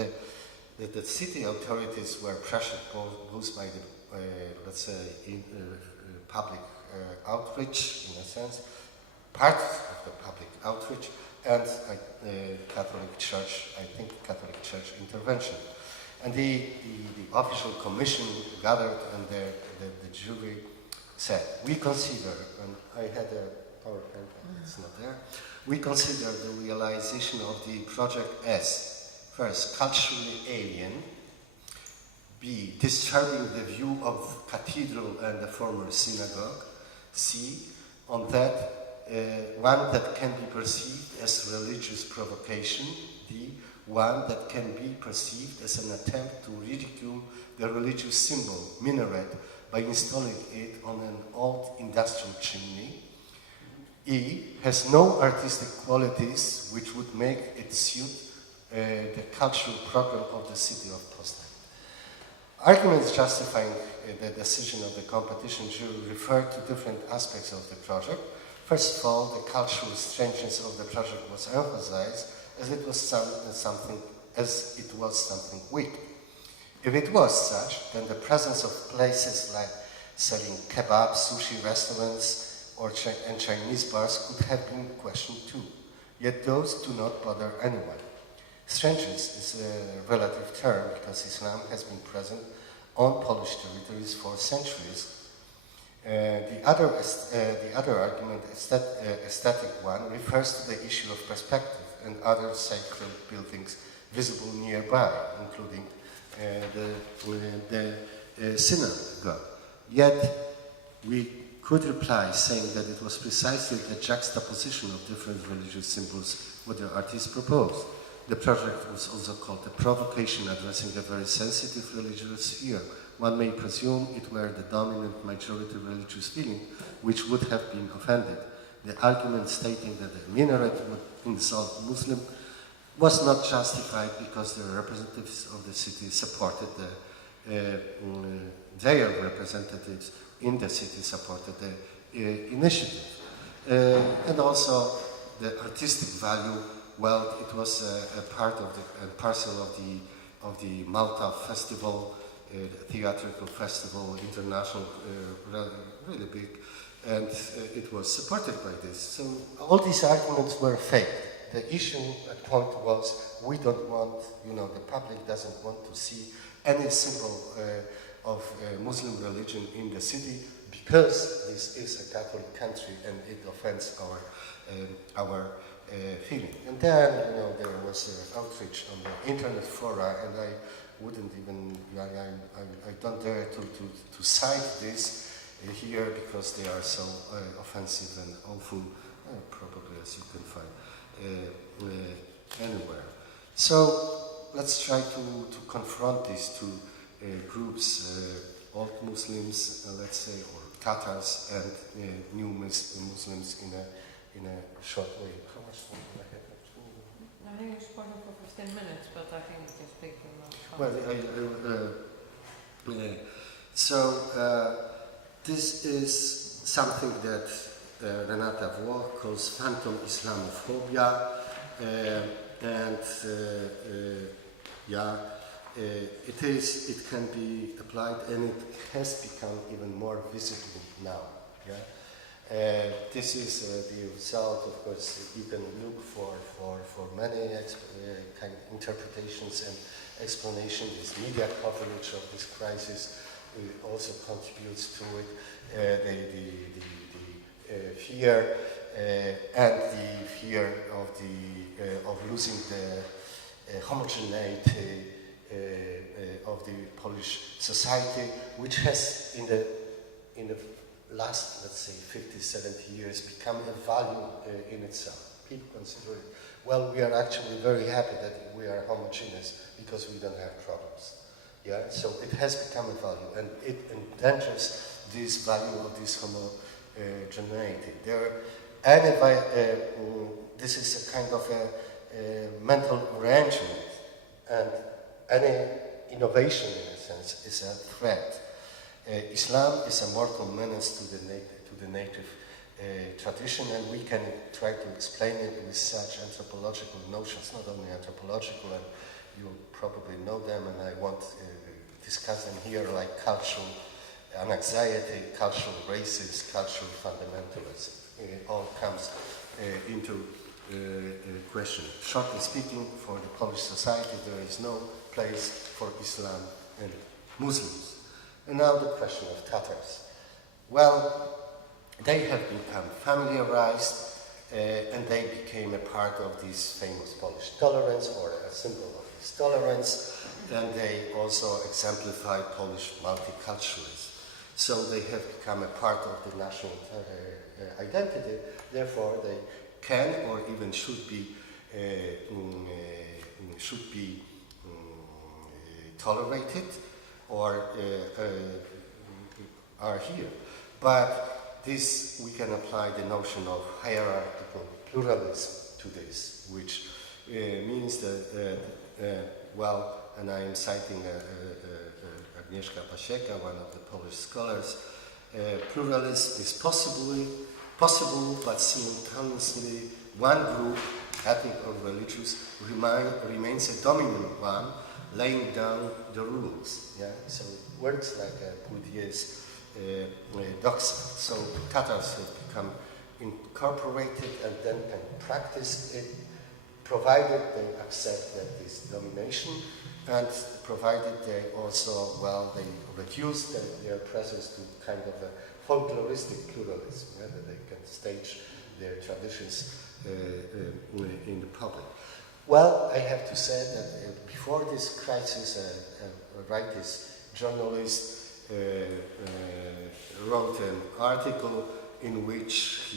the city authorities were pressured both by the, let's say, public outreach, in a sense, part of the public outreach, and Catholic Church, I think Catholic Church intervention. And the official commission gathered, and the jury said, we consider, and I had a PowerPoint, it's not there, we consider the realization of the project as, first, culturally alien, B, disturbing the view of cathedral and the former synagogue, C, on that, one that can be perceived as religious provocation, D, one that can be perceived as an attempt to ridicule the religious symbol, minaret, by installing it on an old industrial chimney, E, has no artistic qualities which would make it suit the cultural program of the city of Poznan. Arguments justifying the decision of the competition jury refer to different aspects of the project. First of all, the cultural strangeness of the project was emphasized as it was something weak. If it was such, then the presence of places like selling kebab, sushi restaurants, and Chinese bars could have been questioned too. Yet those do not bother anyone. Strangeness is a relative term because Islam has been present on Polish territories for centuries. The other argument, aesthetic one, refers to the issue of perspective and other sacred buildings visible nearby, including the synagogue. Yet we could reply saying that it was precisely the juxtaposition of different religious symbols what the artist proposed. The project was also called a provocation addressing a very sensitive religious sphere. One may presume it were the dominant majority religious feeling which would have been offended. The argument stating that the minaret would insult Muslim was not justified because the representatives of the city supported their representatives in the city supported the initiative. And also the artistic value, well, it was a part of the parcel of the Malta Festival, the theatrical festival, international, really big, and it was supported by this. So all these arguments were fake. The issue at point was we don't want, the public doesn't want to see any symbol of Muslim religion in the city because this is a Catholic country and it offends our feeling. And then, there was outreach on the internet fora, and I wouldn't even, I don't dare to cite this here because they are so offensive and awful, probably as you can find anywhere. So let's try to confront these two groups, old Muslims, let's say, or Tatars, and new Muslims in a short way. How much time do I have? I think you're spoken for 15 minutes, but I think you can speak for Well, this is something that Renata Włoch calls phantom Islamophobia, it can be applied, and it has become even more visible now. This is the result. Of course, you can look for many kind of interpretations and explanations. This media coverage of this crisis also contributes to it. The fear and the fear of losing the homogeneity of the Polish society, which has in the last, let's say, 50, 70 years become a value in itself. People consider it, well, we are actually very happy that we are homogeneous because we don't have problems. Yeah, so it has become a value, and it endangers this value of this homogeneity. This is a kind of a mental arrangement, and any innovation, in a sense, is a threat. Islam is a mortal menace to the native tradition, and we can try to explain it with such anthropological notions, not only anthropological, and you probably know them, and I won't discuss them here, like cultural anxiety, cultural racism, cultural fundamentalism. It all comes into question. Shortly speaking, for the Polish society, there is no place for Islam and Muslims. And now the question of Tatars. Well, they have become familiarized and they became a part of this famous Polish tolerance, or a symbol of this tolerance, and they also exemplify Polish multiculturalism. So they have become a part of the national identity, therefore they can or even should be tolerated or are here. But this, we can apply the notion of hierarchical pluralism to this, which means that, well, and I am citing Agnieszka Pasieka, one of the Polish scholars, pluralism is possible, but simultaneously one group, ethnic or religious, remains a dominant one, laying down the rules. Yeah? So it works like Bourdieu's doxa. So Tatars have become incorporated and then can practice it, provided they accept that this domination, and provided they also, well, they reduce their presence to kind of a folkloristic pluralism, yeah, that they can stage their traditions in the public. Well, I have to say that before this crisis, a rightist journalist wrote an article in which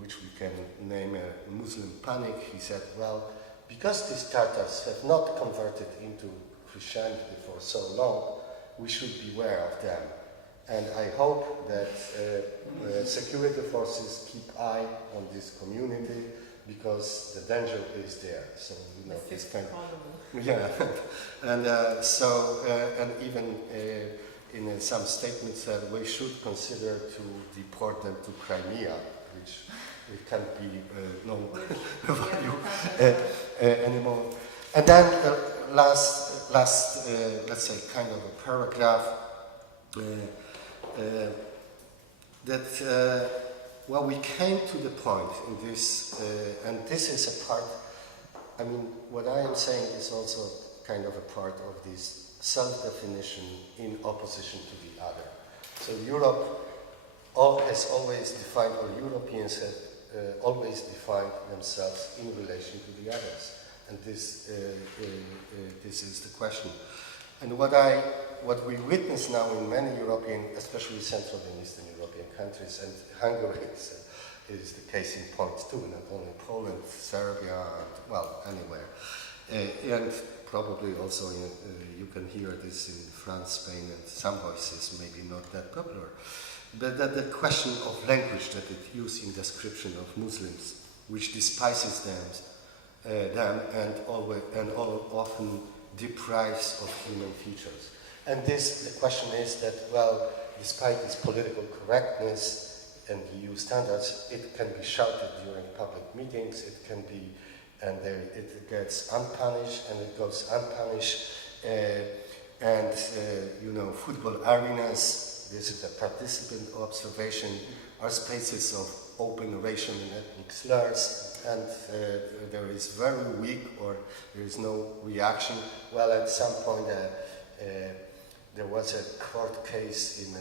which we can name a Muslim panic. He said, well, because these Tatars have not converted into Christianity for so long, we should beware of them. And I hope that security forces keep eye on this community, because the danger is there. So, you know, this kind of, yeah, and and even in some statements that we should consider to deport them to Crimea, which it can't be no value anymore. And then last, let's say, kind of a paragraph that. Well, we came to the point in this, and this is a part, I mean, what I am saying is also kind of a part of this self-definition in opposition to the other. So Europe has always defined, or Europeans have always defined themselves in relation to the others. And this is the question. And what we witness now in many European, especially Central and Eastern European countries, and Hungary is the case in point too, not only Poland, Serbia, and, well, anywhere. And probably also you can hear this in France, Spain, and some voices maybe not that popular. But that the question of language that it used in description of Muslims, which despises them and often deprives of human features. And the question is that, well, despite its political correctness and EU standards, it can be shouted during public meetings, it can be, and it gets unpunished, and it goes unpunished, you know, football arenas, this is a participant observation, are spaces of open racial and ethnic slurs, and there is very weak or there is no reaction. Well, at some point there was a court case in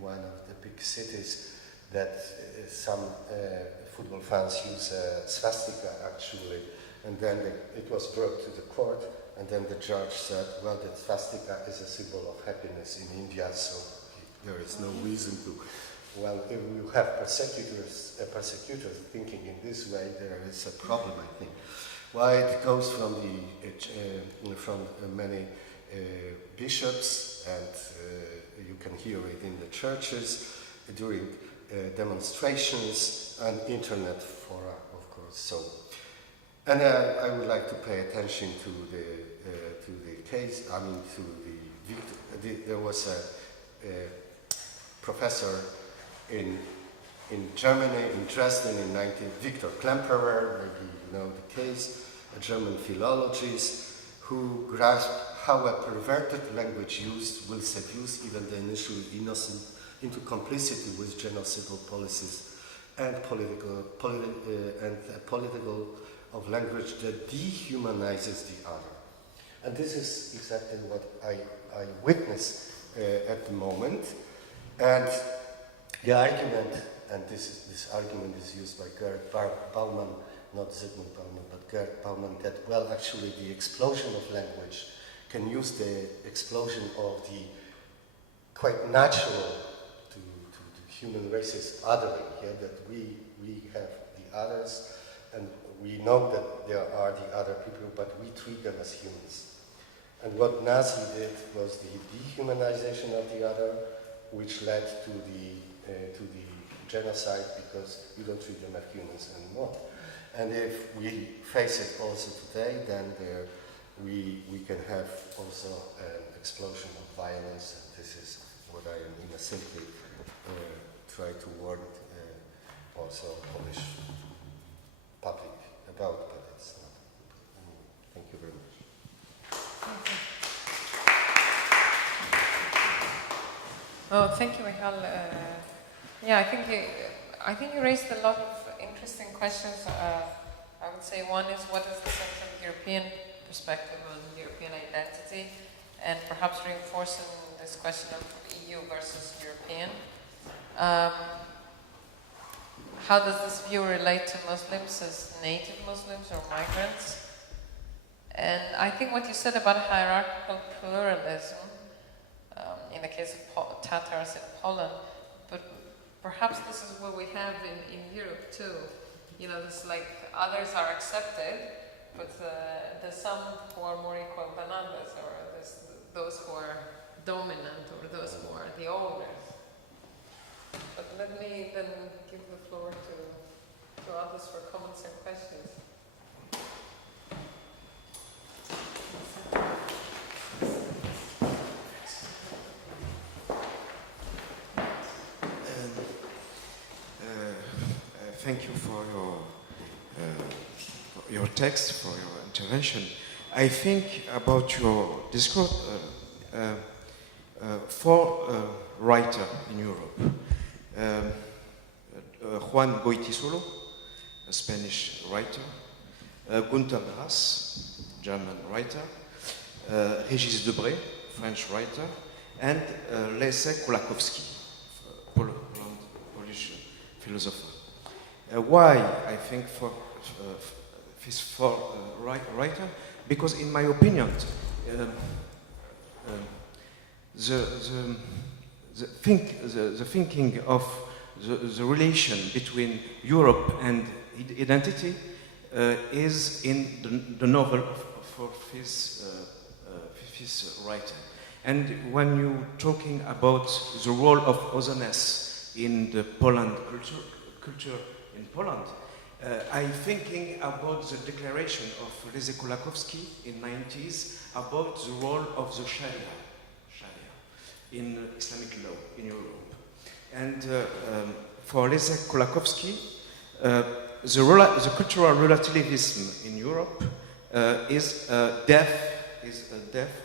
one of the big cities that some football fans use a swastika actually, and then it was brought to the court, and then the judge said, well, the swastika is a symbol of happiness in India, so there is no reason to. Well, if you have persecutors thinking in this way, there is a problem, I think. Why it goes from many bishops, and you can hear it in the churches during demonstrations and internet fora, of course. So, and I would like to pay attention to the case. I mean, there was a professor in Germany, in Dresden, Victor Klemperer, maybe you know the case, a German philologist who grasped how a perverted language will seduce even the initially innocent into complicity with genocidal policies and political of language that dehumanizes the other. And this is exactly what I witness at the moment. And the argument, and this argument is used by Gerd Bauman, not Zygmunt Bauman, but Gerd Bauman, that, well, actually the explosion of language can use the explosion of the quite natural to the human race's othering here, that we have the others, and we know that there are the other people, but we treat them as humans. And what Nazi did was the dehumanization of the other, which led to the genocide, because you don't treat them as humans anymore. And if we face it also today, then we can have also an explosion of violence, and this is what I am innocently try to warn also Polish public about, but it's not. Thank you very much. Oh, thank you, Michal. Yeah, I think you raised a lot of interesting questions. I would say one is, what is the Central European perspective on European identity, and perhaps reinforcing this question of EU versus European. How does this view relate to Muslims as native Muslims or migrants? And I think what you said about hierarchical pluralism, in the case of Tatars in Poland, but perhaps this is what we have in Europe too. You know, this like others are accepted, but there's some who are more equal than others, or there's those who are dominant, or those who are the owners. But let me then give the floor to others for comments and questions. Thank you for your text, for your intervention. I think about your discourse for a writer in Europe. Juan Goytisolo, a Spanish writer, Günter Grass, German writer, Régis Debray, French writer, and Leszek Kolakowski, Polish philosopher. Why I think for writer? Because in my opinion, the thinking of the relation between Europe and identity is in the novel for his writer. And when you're talking about the role of otherness in the Poland culture in Poland, I'm thinking about the declaration of Leszek Kolakowski in 90s about the role of the Sharia in Islamic law in Europe. And for Leszek Kolakowski, the cultural relativism in Europe is a death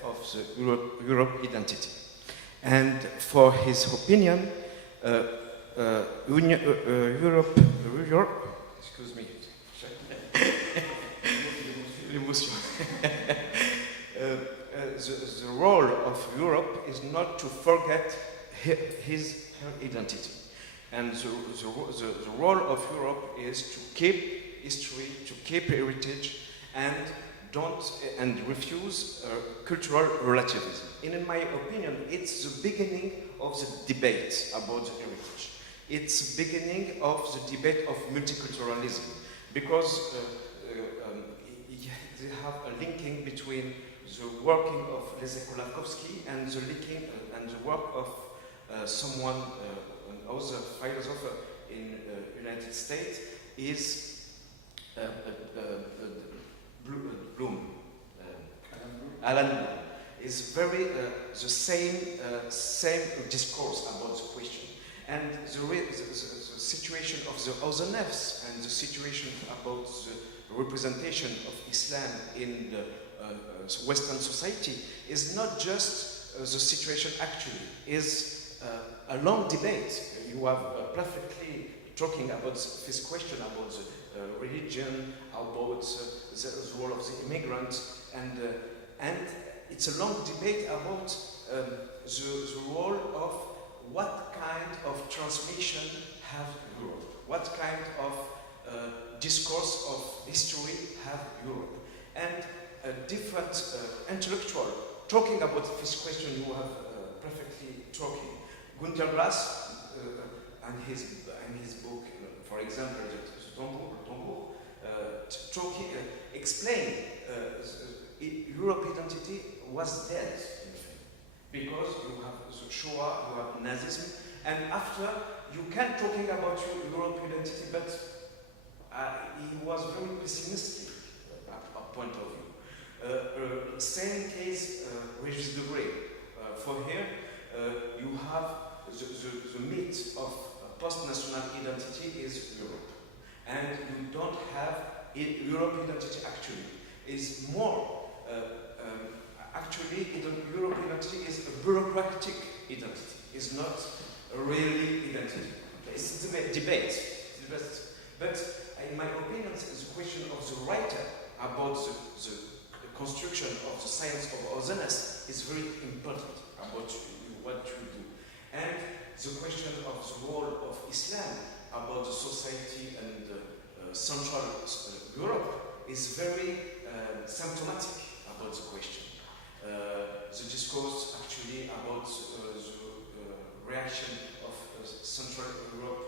of the Europe identity. And for his opinion, Europe, excuse me, the role of Europe is not to forget her identity, and the role of Europe is to keep history, to keep heritage, and refuse cultural relativism. And in my opinion, it's the beginning of the debate about the heritage. It's the beginning of the debate of multiculturalism, because they have a linking between the working of Leszek Kolakowski and the linking and the work of someone, another philosopher in United States, is Bloom. Alan Bloom is very the same discourse about the question, and the situation of the otherness and the situation about the representation of Islam in the Western society is not just the situation actually, is a long debate. You have perfectly talking about this question about the religion, about the role of the immigrant, and it's a long debate about the role of what kind of transmission have Europe, what kind of discourse of history have Europe, and different intellectual talking about this question. You have perfectly talking. Günter Grass and his book, for example, the Tombour, explain Europe identity was dead, in fact, because you have the Shoah, you have Nazism, and after you can talking about Europe identity, but he was very pessimistic point of view. Same case, Regis Debray. For here, you have the myth of post-national identity is Europe, and you don't have Europe identity actually. Is more actually Europe identity is a bureaucratic identity. It's not a really identity. It's a debate. But in my opinion, the question of the writer about the construction of the science of otherness is very important about what you do. And the question of the role of Islam about the society and Central Europe is very symptomatic about the question. The discourse actually about the reaction of Central Europe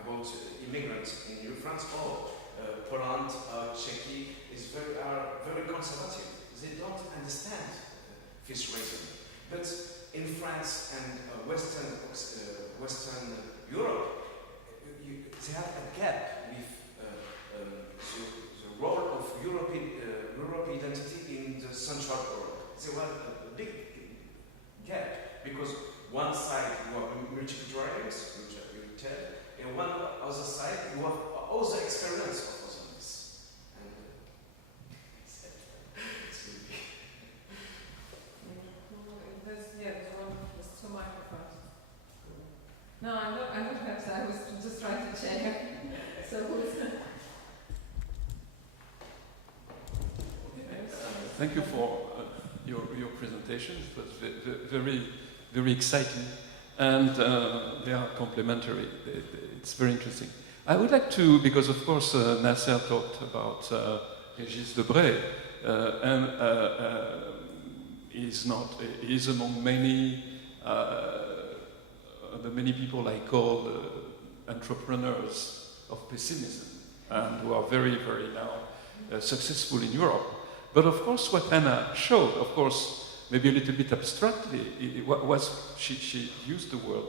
about immigrants in New France or Poland or Czechia are very conservative. They don't understand this reason. But in France and Western Europe, they have a gap with the role of Europe identity in the Central Europe. There was a big gap because one side you have multiculturalism, which I will tell, and one other side you have other experience of otherness. And there's two microphones. No, I don't have to. I was just trying to check. So who's... Thank you for your presentation. It was very exciting, and they are complementary. It's very interesting. I would like to, because of course Nasser talked about Regis Debray, and he's among many the many people I call entrepreneurs of pessimism, and who are very now successful in Europe. But of course, what Anna showed, of course, maybe a little bit abstractly, she used the word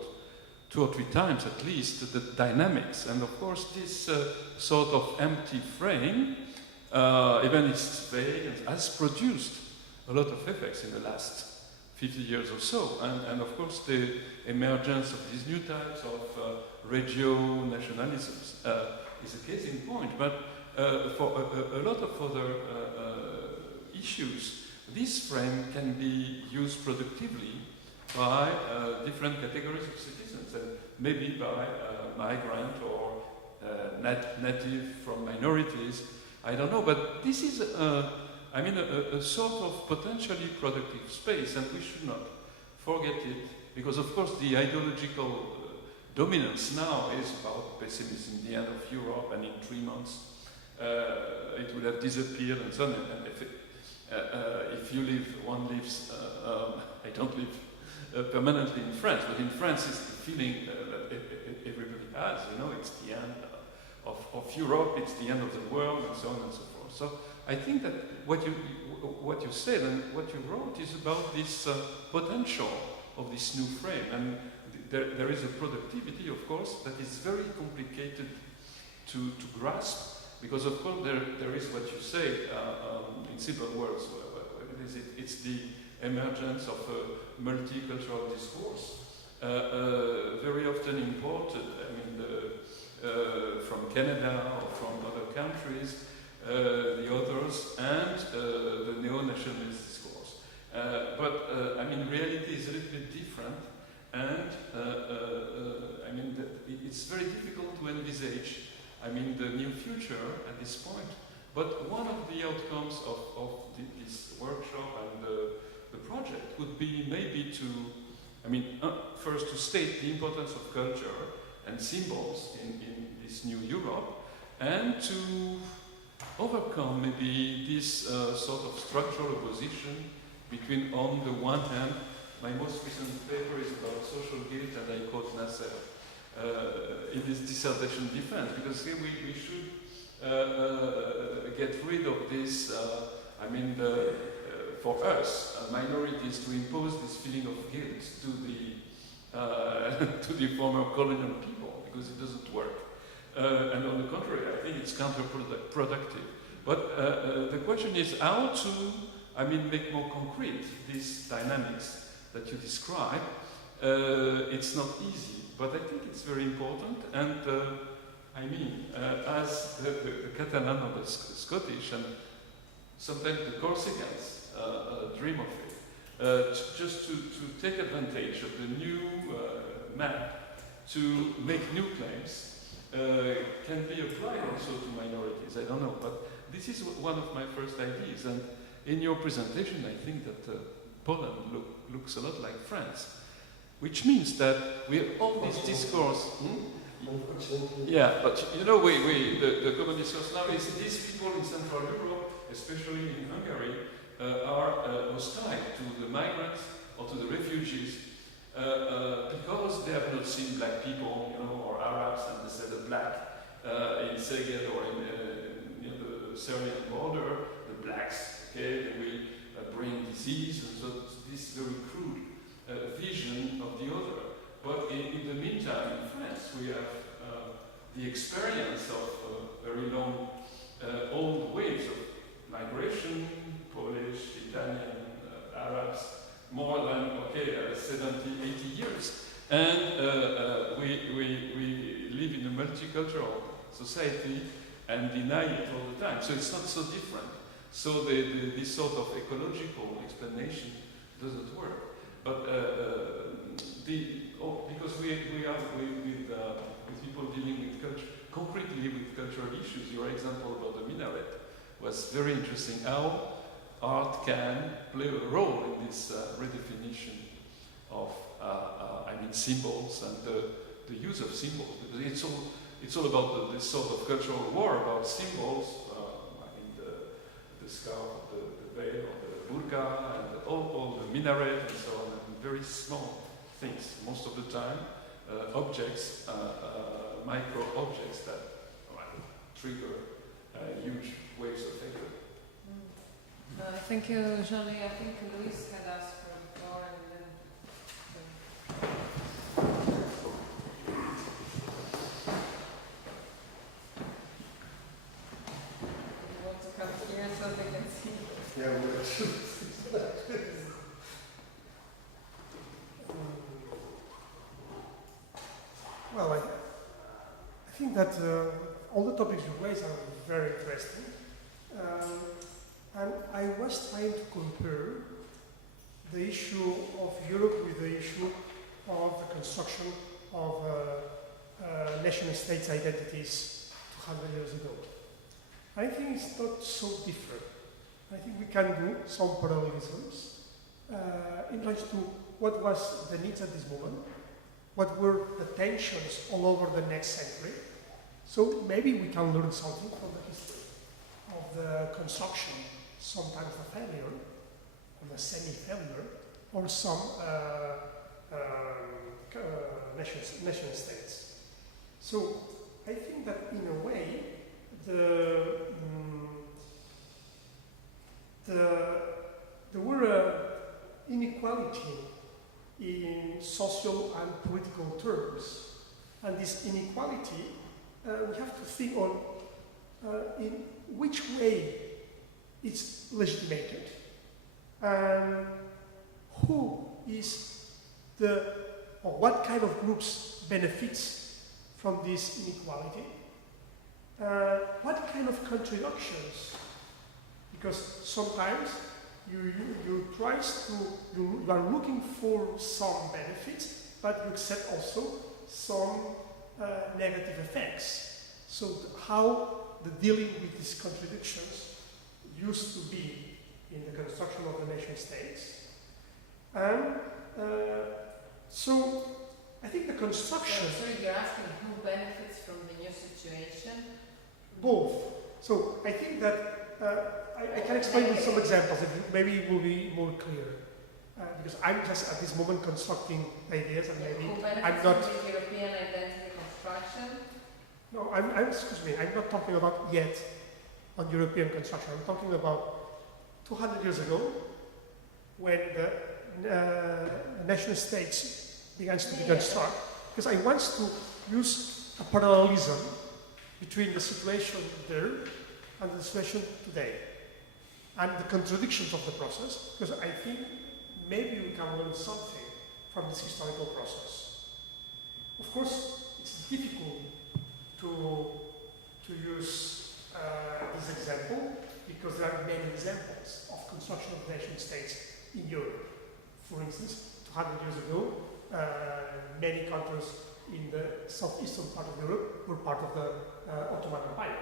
2 or 3 times at least, the dynamics. And of course, this sort of empty frame, even it's vague, has produced a lot of effects in the last 50 years or so. And of course, the emergence of these new types of regio-nationalisms is a case in point. But for a lot of other issues, this frame can be used productively by different categories of citizens, and maybe by migrant or native from minorities. I don't know, but this is, a sort of potentially productive space, and we should not forget it, because of course the ideological dominance now is about pessimism, the end of Europe, and in 3 months it will have disappeared, and so on. And if you live, one lives, I don't live permanently in France, but in France it's the feeling that everybody has, it's the end of Europe, it's the end of the world, and so on and so forth. So I think that what you said and what you wrote is about this potential of this new frame, and there is a productivity, of course, that is very complicated to grasp, because of course there is what you say in simple words. It's the emergence of a multicultural discourse, very often imported. I mean, from Canada or from other countries, the others, and the neo-nationalist discourse. But I mean, reality is a little bit different, and I mean, it's very difficult to envisage, I mean, the near future at this point. But one of the outcomes of this workshop and the project would be maybe to, I mean, first to state the importance of culture and symbols in this new Europe, and to overcome maybe this sort of structural opposition between, on the one hand, my most recent paper is about social guilt, and I quote Nasser in this dissertation defense, because here we should get rid of this, I mean, for us, minorities, to impose this feeling of guilt to the former colonial people, because it doesn't work. And on the contrary, I think it's counterproductive. But the question is how to, I mean, make more concrete these dynamics that you describe. It's not easy, but I think it's very important. And I mean, as the Catalan or the Scottish, and sometimes the Corsicans dream of it, just to take advantage of the new map to make new claims can be applied also to minorities. I don't know, but this is one of my first ideas. And in your presentation, I think that Poland looks a lot like France, which means that we have all this discourse. Yeah, but you know, the common discourse now is these people in Central Europe, especially in Hungary, are hostile to the migrants or to the refugees because they have not seen black people, you know, or Arabs, and they say the black in Szeged or in the Syrian border, the blacks, okay, and we bring disease, and so this very crude vision of the other. But in the meantime, in France, we have the experience of very long, old waves of migration, Polish, Italian, Arabs, more than, 70, 80 years. And we live in a multicultural society and deny it all the time. So it's not so different. So this sort of ecological explanation doesn't work. But because we are with people dealing with culture, concretely with cultural issues, your example about the minaret was very interesting. How art can play a role in this redefinition of, symbols and the use of symbols. Because it's all about this sort of cultural war about symbols. The scarf, the veil, the burqa, and all the minaret, and so on. And very small things, most of the time, objects, micro objects that trigger huge waves of hatred. Thank you, Jean-Louis. I think Luis had asked for the floor, and then. You want to come here so they can see? Yeah, well, I think that all the topics you raised are very interesting. And I was trying to compare the issue of Europe with the issue of the construction of nation states identities 200 years ago. I think it's not so different. I think we can do some parallelisms in relation to what was the needs at this moment, what were the tensions all over the next century. So maybe we can learn something from the history of the construction, sometimes the failure, or the semi-failure, or some nation states. So I think that in a way, there were inequality in social and political terms. And this inequality, we have to think on in which way it's legitimated, and who is or what kind of groups benefits from this inequality, what kind of contradictions, because sometimes you are looking for some benefits, but you accept also some negative effects. So how the dealing with these contradictions used to be in the construction of the nation states. And so I think the construction... So you're asking who benefits from the new situation? Both. So I think that I can explain with some examples, maybe it will be more clear. Because I'm just at this moment constructing ideas, and maybe I'm not... Who benefits from the European identity construction? No, excuse me, I'm not talking about yet on European construction. I'm talking about 200 years ago, when the nation states began to be constructed. Because I want to use a parallelism between the situation there and the situation today, and the contradictions of the process, because I think maybe we can learn something from this historical process. Of course, it's difficult to use this example, because there are many examples of construction of nation states in Europe. For instance, 200 years ago, many countries in the southeastern part of Europe were part of the Ottoman Empire.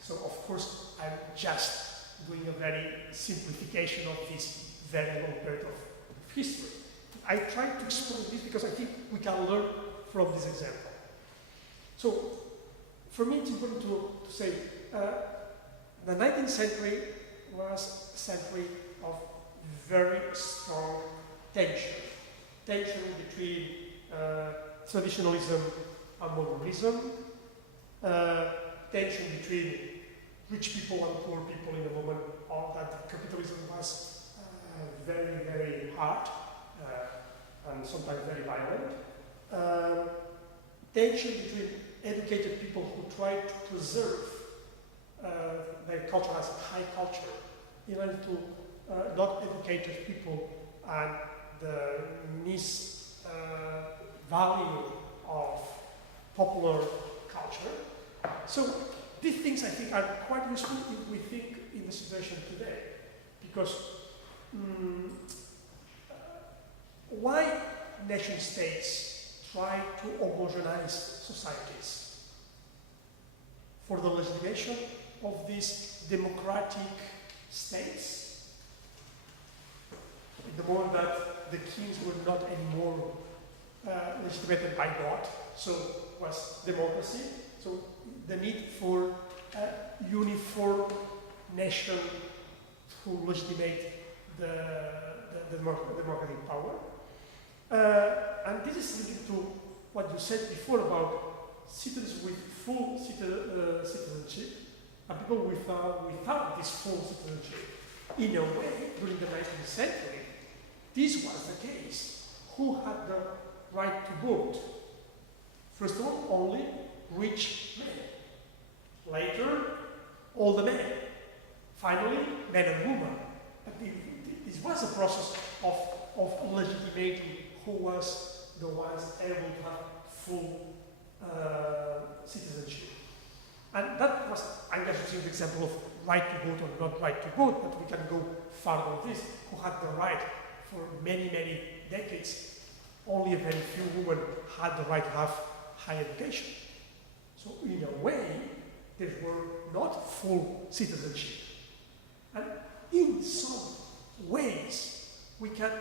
So of course, I'm just doing a very simplification of this very long period of history. I try to explain this because I think we can learn from this example. So, for me it's important to say the 19th century was a century of very strong tension. Tension between traditionalism and modernism, tension between rich people and poor people in a moment that capitalism was very, very hard and sometimes very violent. Tension between educated people who try to preserve their culture as a high culture, even to not educated people and the value of popular culture. So these things I think are quite useful if we think in the situation today, because why nation states try to homogenize societies? For the legitimation of these democratic states, in the moment that the kings were not anymore legitimated by God, so was democracy. So the need for a uniform nation to legitimate the democratic power. And this is linked to what you said before about citizens with full citizenship and people without this full citizenship. In a way, during the 19th century, this was the case. Who had the right to vote? First of all, only rich men. Later, all the men. Finally, men and women. But this was a process of legitimating who was the ones able to have full citizenship. And that was, I'm just using the example of right to vote or not right to vote, but we can go farther on this, who had the right for many, many decades. Only a very few women had the right to have higher education. So in a way, they were not full citizenship. And in some ways, we can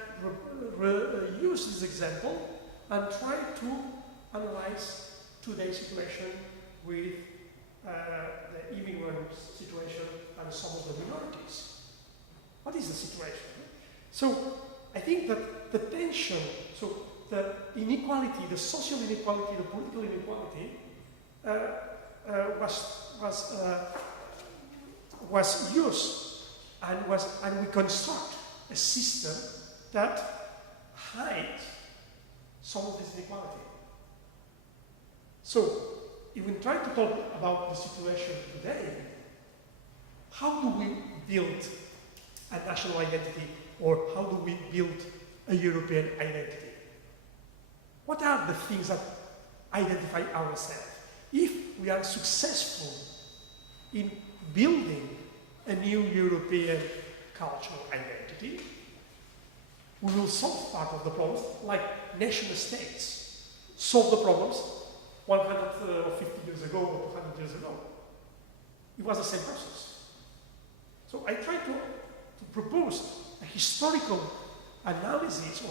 use this example and try to analyze today's situation with the immigrant situation and some of the minorities. What is the situation? So I think that the tension, so the inequality, the social inequality, the political inequality, was used and we construct a system that hides some of this inequality. So, if we try to talk about the situation today, how do we build a national identity, or how do we build a European identity? What are the things that identify ourselves? If we are successful in building a new European cultural identity, we will solve part of the problems, like nation states solve the problems 150 years ago or 200 years ago. It was the same process. So I try to propose a historical analysis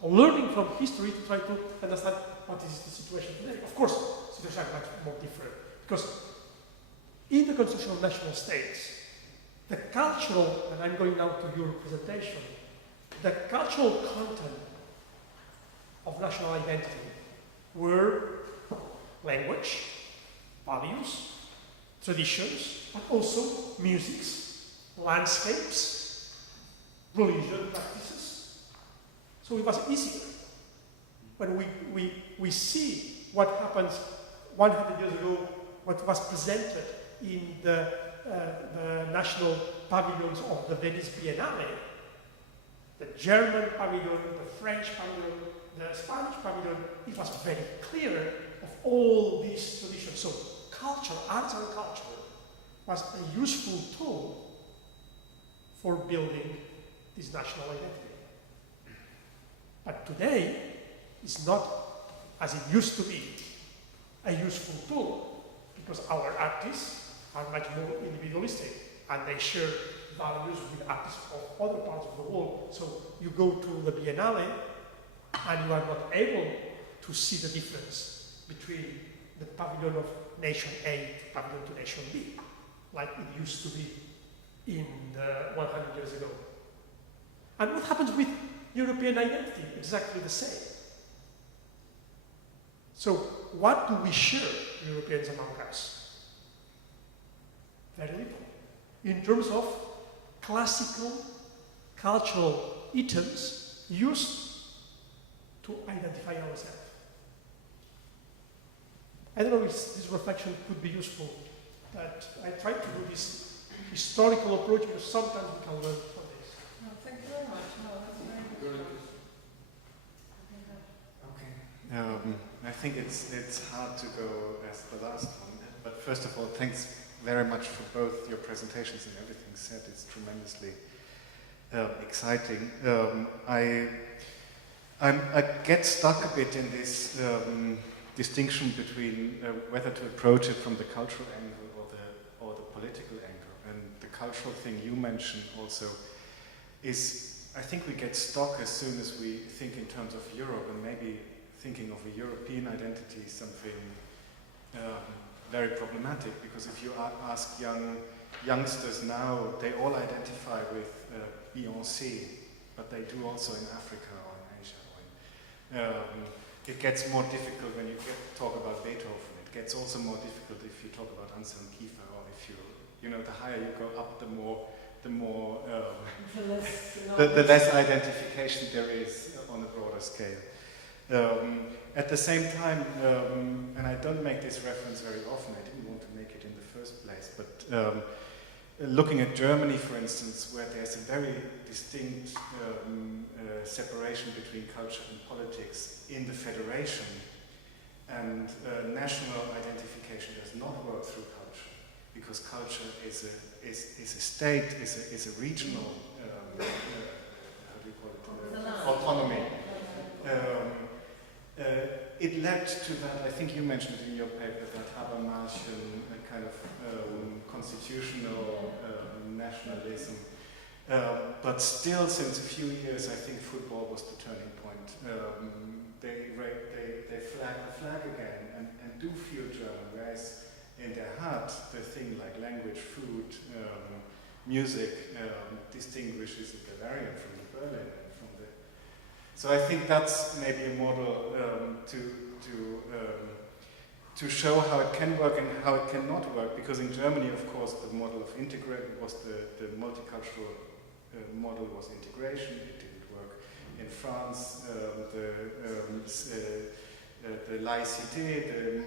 or learning from history to try to understand what is the situation today. Of course, situations are much more different, because in the constitution of national states, the cultural, and I'm going now to your presentation, the cultural content of national identity were language, values, traditions, but also musics, landscapes, religion practices. So it was easier. When we see what happens 100 years ago, what was presented in the national pavilions of the Venice Biennale, the German pavilion, the French pavilion, the Spanish pavilion, it was very clear of all these traditions. So culture, arts and culture, was a useful tool for building this national identity. But today, it's not, as it used to be, a useful tool, because our artists are much more individualistic, and they share values with artists of other parts of the world. So you go to the Biennale, and you are not able to see the difference between the pavilion of nation A to pavilion to nation B, like it used to be in 100 years ago. And what happens with European identity? Exactly the same. So what do we share, Europeans among us? Very little. In terms of classical cultural items used to identify ourselves. I don't know if this reflection could be useful, but I try to do this historical approach, because sometimes we can learn from this. No, thank you very much. No, that's very good. Okay. I think it's hard to go as the last one, but first of all, thanks very much for both your presentations and everything said. It's tremendously exciting. I get stuck a bit in this distinction between whether to approach it from the cultural angle or the political angle. And the cultural thing you mentioned also is, I think we get stuck as soon as we think in terms of Europe, and maybe thinking of a European identity is something very problematic, because if you ask youngsters now, they all identify with Beyoncé, but they do also in Africa or in Asia. It gets more difficult when you talk about Beethoven. It gets also more difficult if you talk about Anselm Kiefer, or if the higher you go up, the more the less identification there is on a broader scale. At the same time, and I don't make this reference very often, I didn't want to make it in the first place, but looking at Germany, for instance, where there's a very distinct separation between culture and politics in the federation, and national identification does not work through culture, because culture is a state, is a regional how do you call it? Autonomy. It led to that, I think you mentioned in your paper, that Habermasian kind of constitutional nationalism. But still, since a few years, I think football was the turning point. They flag the flag again and do feel German, whereas in their heart, the thing like language, food, music distinguishes the Bavarian from the Berlin. So I think that's maybe a model to show how it can work and how it cannot work, because in Germany, of course, the model of integrate was the multicultural model was integration. It didn't work. In France, the laïcité,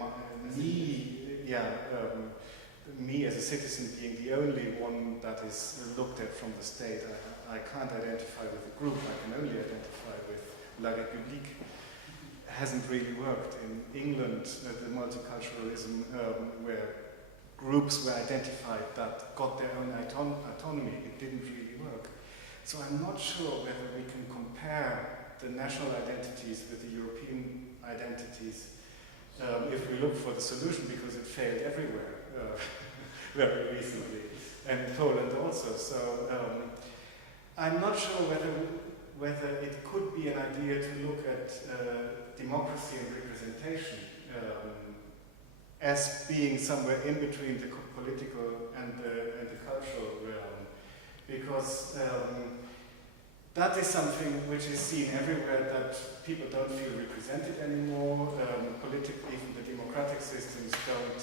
me as a citizen being the only one that is looked at from the state. I can't identify with the group. I can only identify with La République. Hasn't really worked. In England, the multiculturalism, where groups were identified that got their own autonomy, it didn't really work. So I'm not sure whether we can compare the national identities with the European identities if we look for the solution, because it failed everywhere very recently, and Poland also. So I'm not sure whether it could be an idea to look at democracy and representation as being somewhere in between the political and the cultural realm, because that is something which is seen everywhere, that people don't feel represented anymore. Even the democratic systems don't.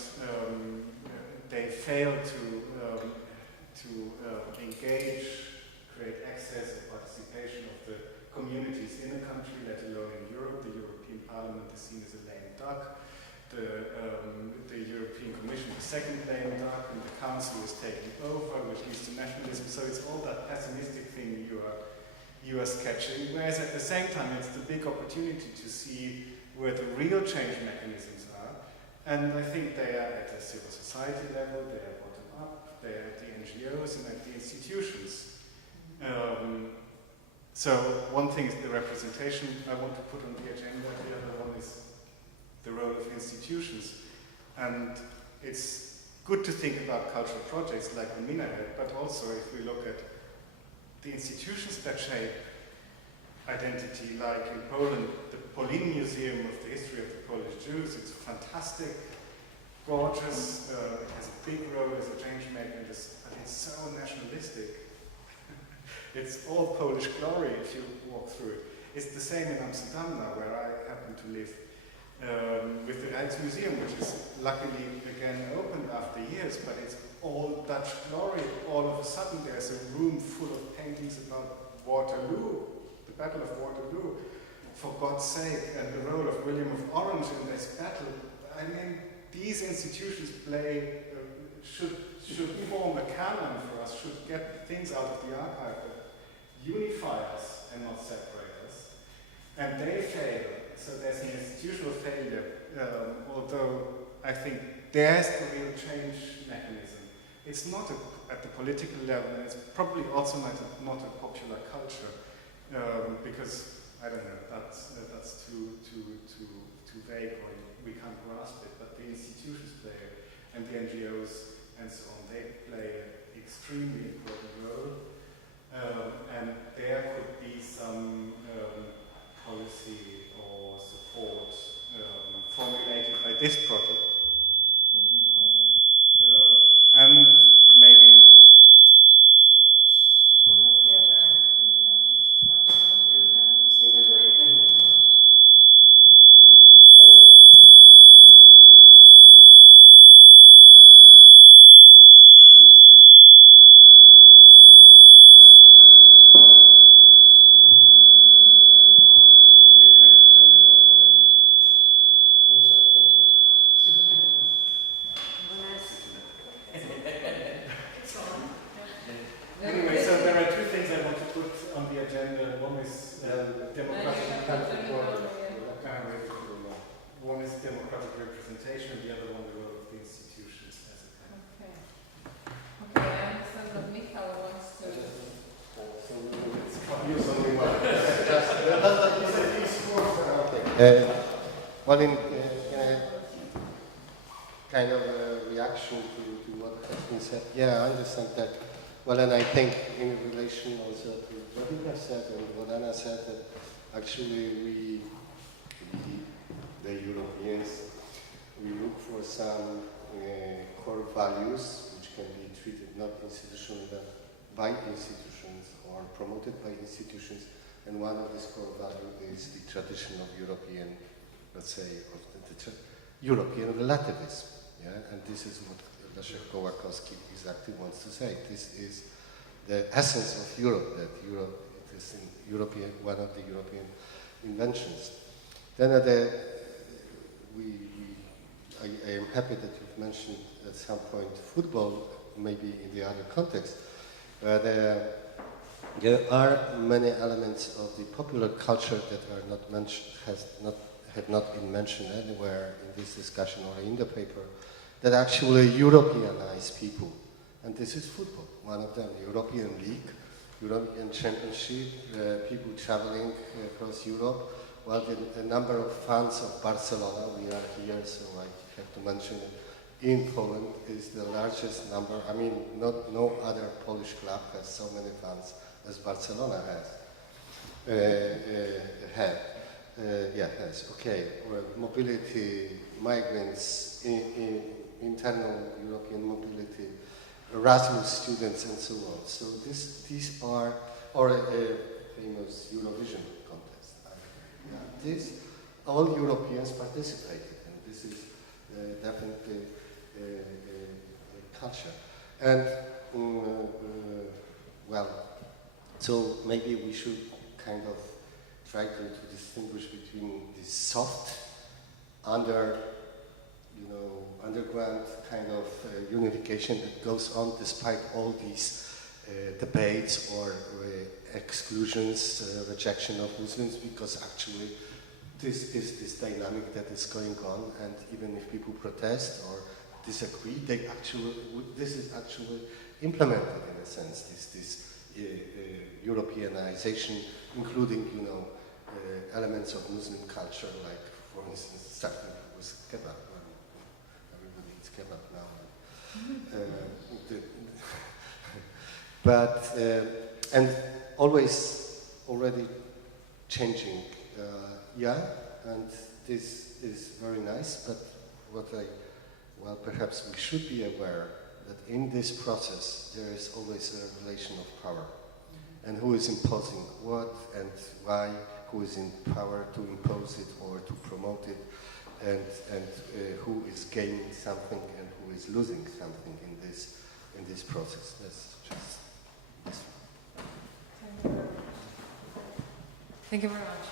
They fail to engage, create access and participation of the communities in a country, let alone in Europe. The European Parliament is seen as a lame duck. The European Commission, the second lame duck, and the Council is taking over, which leads to nationalism. So it's all that pessimistic thing you are sketching, whereas at the same time it's the big opportunity to see where the real change mechanisms are. And I think they are at a civil society level, they are bottom up, they are at the NGOs and at the institutions. So one thing is the representation I want to put on the agenda, the other one is the role of institutions. And it's good to think about cultural projects like the Minaret, but also if we look at the institutions that shape identity, like in Poland, the Polin Museum of the History of the Polish Jews. It's fantastic, gorgeous, it has a big role as a change maker, but it's so nationalistic. It's all Polish glory if you walk through it. It's the same in Amsterdam now, where I happen to live, with the Rijksmuseum, which is luckily again opened after years, but it's all Dutch glory. All of a sudden there's a room full of paintings about Waterloo, the Battle of Waterloo, for God's sake, and the role of William of Orange in this battle. I mean, these institutions should form a canon for us, should get things out of the archive that unify us and not separate us. And they fail, so there's an institutional failure, although I think there's the real change mechanism. It's not at the political level, and it's probably also not a popular culture, because I don't know, that's too vague, or we can't grasp it. But the institutions play it, and the NGOs and so on, they play an extremely important role, and there could be some policy or support formulated by this project. And maybe well, in kind of a reaction to what has been said, yeah, I understand that. Well, and I think in relation also to what you have said and what Anna said, that actually we the Europeans, we look for some core values which can be treated not institutionally but by institutions or promoted by institutions. And one of these core values is the tradition of European, let's say, European relativism. Yeah? And this is what Leszek Kołakowski exactly wants to say. This is the essence of Europe, that Europe it is one of the European inventions. Then I am happy that you've mentioned at some point football, maybe in the other context. There are many elements of the popular culture that are not mentioned, have not been mentioned anywhere in this discussion or in the paper, that actually Europeanize people. And this is football, one of them, European League, European Championship, people traveling across Europe. Well, the number of fans of Barcelona, we are here, so I have to mention it, in Poland is the largest number. I mean, no other Polish club has so many fans as Barcelona has. Okay, well, mobility, migrants, internal European mobility, Erasmus students, and so on. So these are, or a famous Eurovision contest. This, all Europeans participated, and this is definitely culture. And well, so maybe we should kind of try to distinguish between this soft, underground kind of unification that goes on despite all these debates or exclusions, rejection of Muslims, because actually this is this dynamic that is going on, and even if people protest or disagree, this is actually implemented in a sense, this Europeanization, including, elements of Muslim culture, like, for instance, starting with kebab. Everybody eats kebab now. And always already changing, and this is very nice, but perhaps we should be aware that in this process there is always a relation of power. And who is imposing what and why, who is in power to impose it or to promote it, and who is gaining something and who is losing something in this process. That's just this. Thank you very much.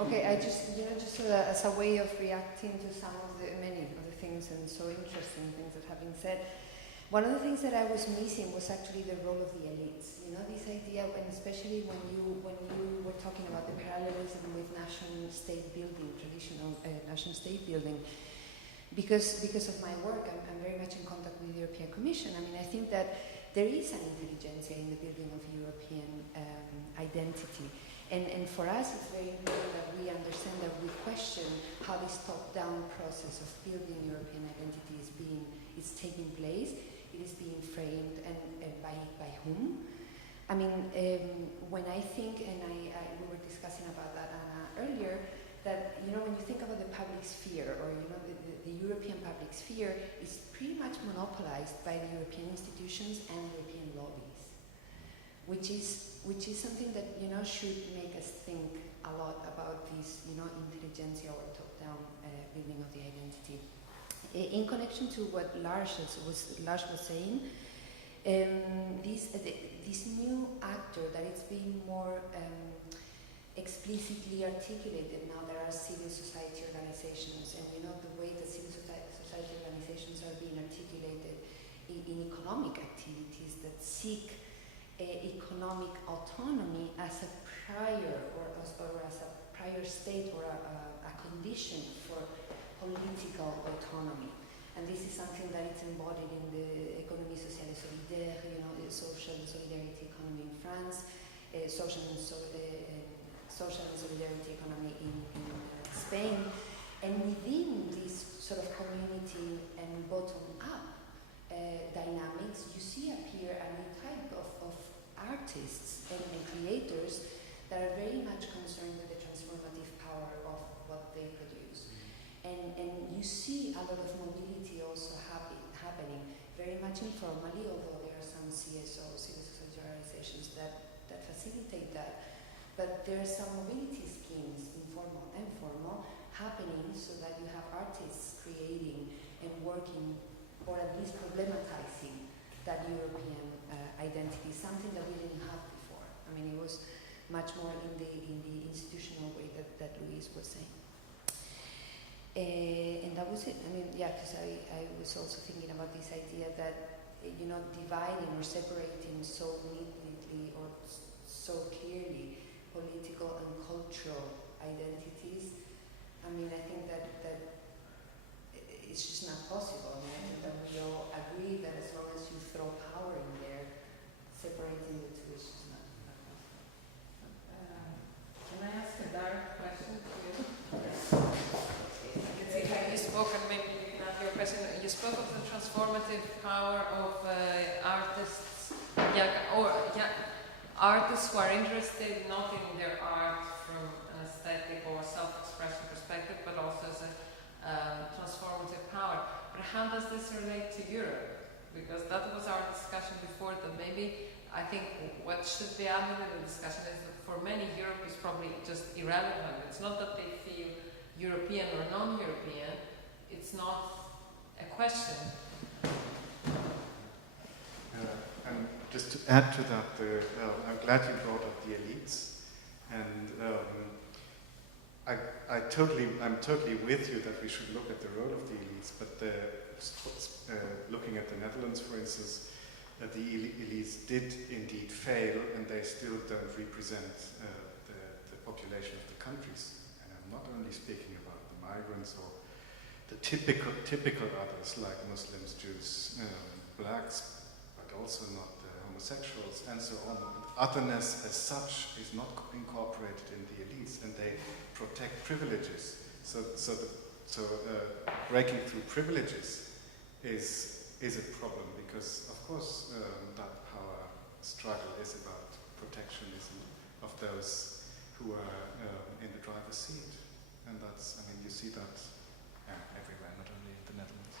Okay, I just as a way of reacting to many of the things and so interesting things that have been said, one of the things that I was missing was actually the role of the elites. This idea, and especially when you were talking about the parallelism with nation-state building, traditional nation-state building, because of my work, I'm very much in contact with the European Commission. I mean, I think that there is an intelligentsia in the building of European identity. And for us, it's very important that we understand that we question how this top-down process of building European identity is taking place. It is being framed, and by whom? I mean, when I think, and we were discussing about that, Anna, earlier, that when you think about the public sphere, or the European public sphere, is pretty much monopolized by the European institutions and European lobbies, which is something that should make us think a lot about this intelligentsia or top-down building of the identity. In connection to what Lars was saying, this new actor that it's being more explicitly articulated now. There are civil society organizations, and the way that civil society organizations are being articulated in economic activities that seek economic autonomy as a prior or as a prior state or a condition for political autonomy. And this is something that is embodied in the économie sociale et solidaire, the social solidarity economy in France, social and solidarity economy in Spain. And within this sort of community and bottom-up dynamics, you see appear a new type of artists and creators that are very much concerned with the transformative power of what they produce. And you see a lot of mobility also happening, very much informally, although there are some CSO, civil society organizations, that facilitate that. but there are some mobility schemes, informal and formal, happening so that you have artists creating and working, or at least problematizing that European identity, something that we didn't have before. I mean, it was much more in the institutional way that Louise was saying. And that was it. I mean, yeah, because I was also thinking about this idea that, dividing or separating so neatly or so clearly political and cultural identities. I mean, I think that it's just not possible. I mean, I think that we all agree that as long as you throw power in there, separating the two is just not possible. Can I ask a direct question to you? You spoke, and maybe you can have your question. You spoke of the transformative power of artists, artists who are interested not in their art from an aesthetic or self-expression perspective, but also as a transformative power. But how does this relate to Europe? Because that was our discussion before, that maybe I think what should be added in the discussion is that for many, Europe is probably just irrelevant. It's not that they feel European or non-European, it's not a question. And just to add to that, I'm glad you brought up the elites, and I'm totally with you that we should look at the role of the elites, but looking at the Netherlands, for instance, the elites did indeed fail, and they still don't represent the population of the countries. And I'm not only speaking about the migrants or the typical others like Muslims, Jews, blacks, but also not homosexuals and so on. Otherness as such is not incorporated in the elites, and they protect privileges. So breaking through privileges is a problem, because of course that power struggle is about protectionism of those who are in the driver's seat, and that's, I mean, you see that everywhere, not only in the Netherlands.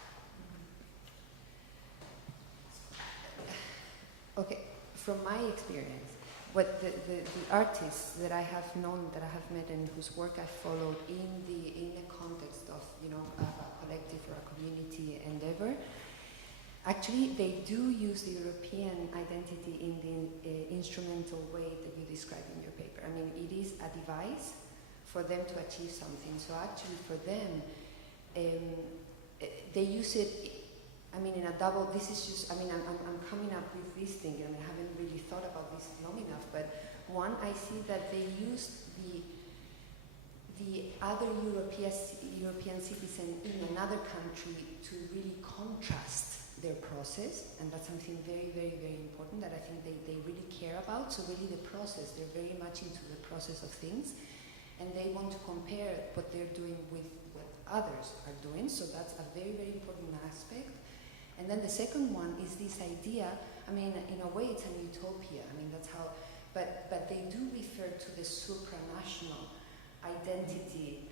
Okay, from my experience, what the artists that I have known, that I have met, and whose work I followed in the context of a collective or a community endeavor, actually they do use the European identity in the instrumental way that you describe in your paper. I mean, it is a device for them to achieve something. So actually, for them, they use it. I mean, in a double, this is just, I mean, I'm coming up with this thing, and I haven't really thought about this long enough, but one, I see that they use the other European citizen in another country to really contrast their process, and that's something very, very, very important that I think they really care about. So really the process, they're very much into the process of things, and they want to compare what they're doing with what others are doing, so that's a very, very important aspect. And then the second one is this idea, I mean, in a way it's an utopia, I mean, that's how, but they do refer to the supranational identity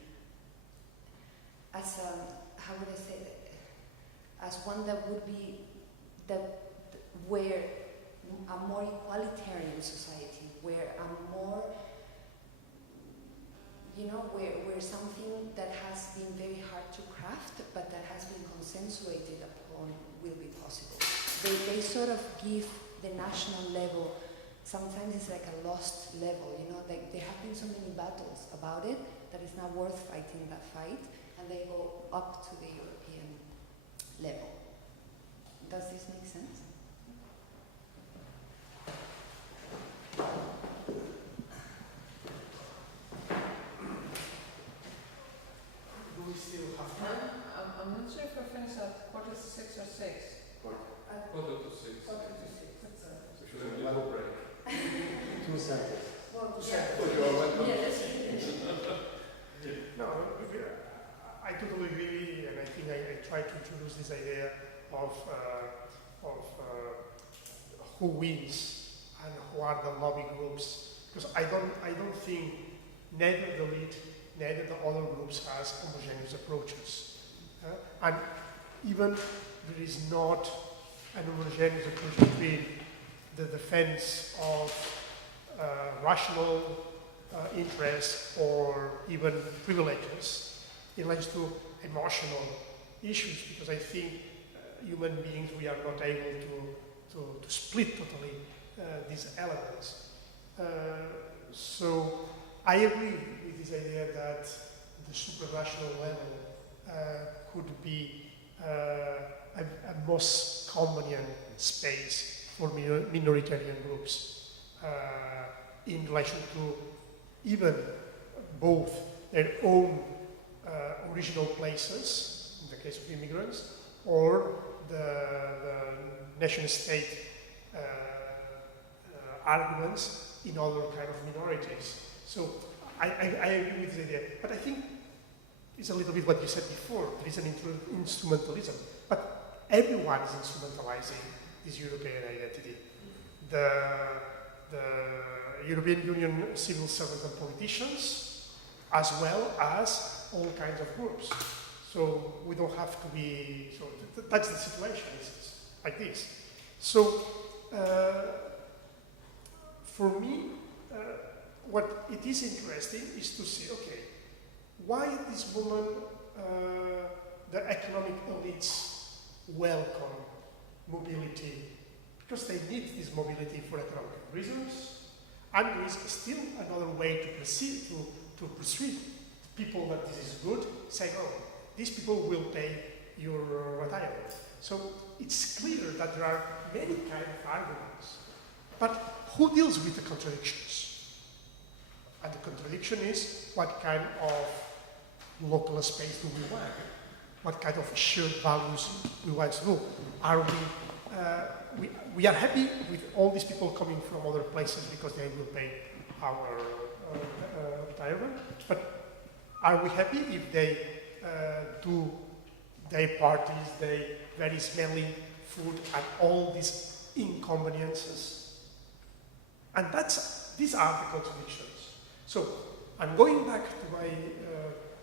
as a, how would I say that, as one that would be, where a more egalitarian society, where a more, where something that has been very hard to craft, but that has been consensuated upon, will be possible. They sort of give the national level, sometimes it's like a lost level, like there have been so many battles about it that it's not worth fighting that fight, and they go up to the European level. Does this make sense? Do we still have time? I'm not sure if we're finished at 4:46 or 6. Quarter to 6. We should have a little break. 2 seconds. Well, You are welcome. No, I totally agree, and I think I try to introduce this idea of who wins and who are the lobby groups, because I don't think neither the elite, neither the other groups has homogeneous approaches, and even there is not an homogeneous approach between the defense of rational interests or even privileges. It relates to emotional issues, because I think human beings, we are not able to split totally these elements. So I agree with this idea that the suprarational level could be a most convenient space for minoritarian groups in relation to even both their own original places, in the case of immigrants, or the nation-state arguments in other kind of minorities. So I agree with the idea, but I think it's a little bit what you said before. There is an instrumentalism, but everyone is instrumentalizing this European identity. The European Union civil servants and politicians, as well as all kinds of groups. So we don't have to be, so that's the situation, it's like this. So for me, what it is interesting is to see, okay, why at this moment the economic elites welcome mobility? Because they need this mobility for economic reasons, and there is still another way to proceed, to persuade people that this is good, saying, oh, these people will pay your retirement. So it's clear that there are many kinds of arguments. But who deals with the contradictions? And the contradiction is, what kind of local space do we want? What kind of shared values we want to do? Are we are happy with all these people coming from other places because they will pay our retirement, but are we happy if they do their parties, their very smelly food, and all these inconveniences? And these are the contradictions. So I'm going back to my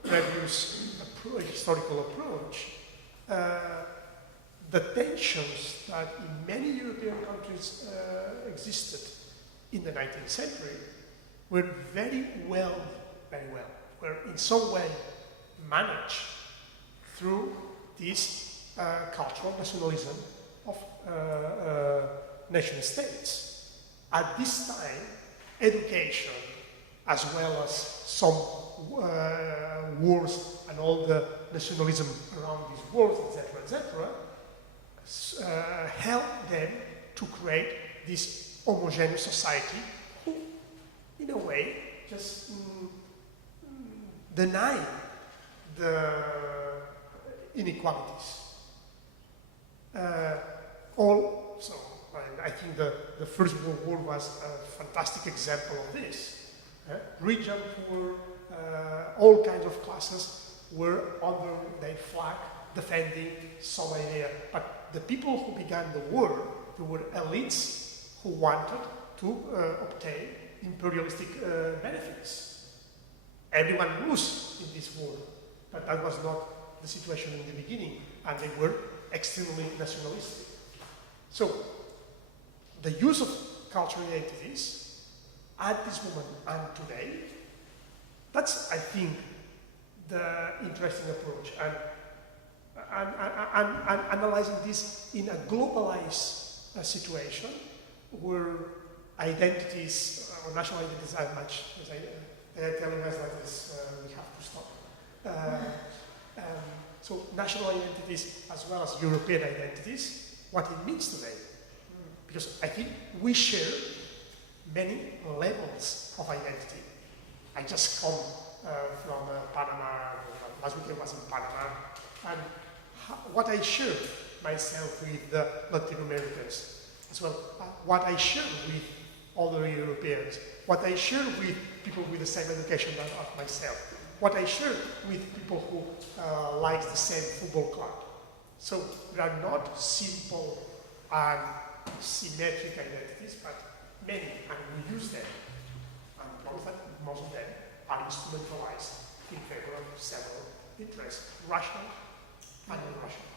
previous historical approach. The tensions that in many European countries existed in the 19th century were very well, were in some way managed through this cultural nationalism of nation states. At this time, education, as well as some wars and all the nationalism around these wars, etc., helped them to create this homogeneous society who, in a way, just deny the inequalities. Also, I think the First World War was a fantastic example of this. Rich and poor, all kinds of classes were under their flag defending some idea. But the people who began the war, there were elites who wanted to obtain imperialistic benefits. Everyone lose in this war, but that was not the situation in the beginning, and they were extremely nationalistic. So, the use of cultural identities at this moment and today, that's, I think, the interesting approach. And analyzing this in a globalized situation where identities or national identities are much, as they're telling us that we have to stop. So national identities as well as European identities, what it means today. Because I think we share many levels of identity. I just come from Panama, last weekend was in Panama, and what I share myself with the Latin Americans, as well what I share with other Europeans, what I share with people with the same education as myself, what I share with people who like the same football club. So they are not simple and symmetric identities, but many, and we use them. And most of them are instrumentalized in favor of several interests, rational and irrational.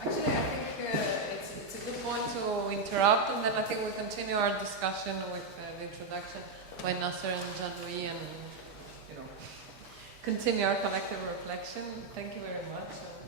Actually, I think it's it's a good point to interrupt, and then I think we continue our discussion with the introduction by Nasser and Jean-Louis, and continue our collective reflection. Thank you very much.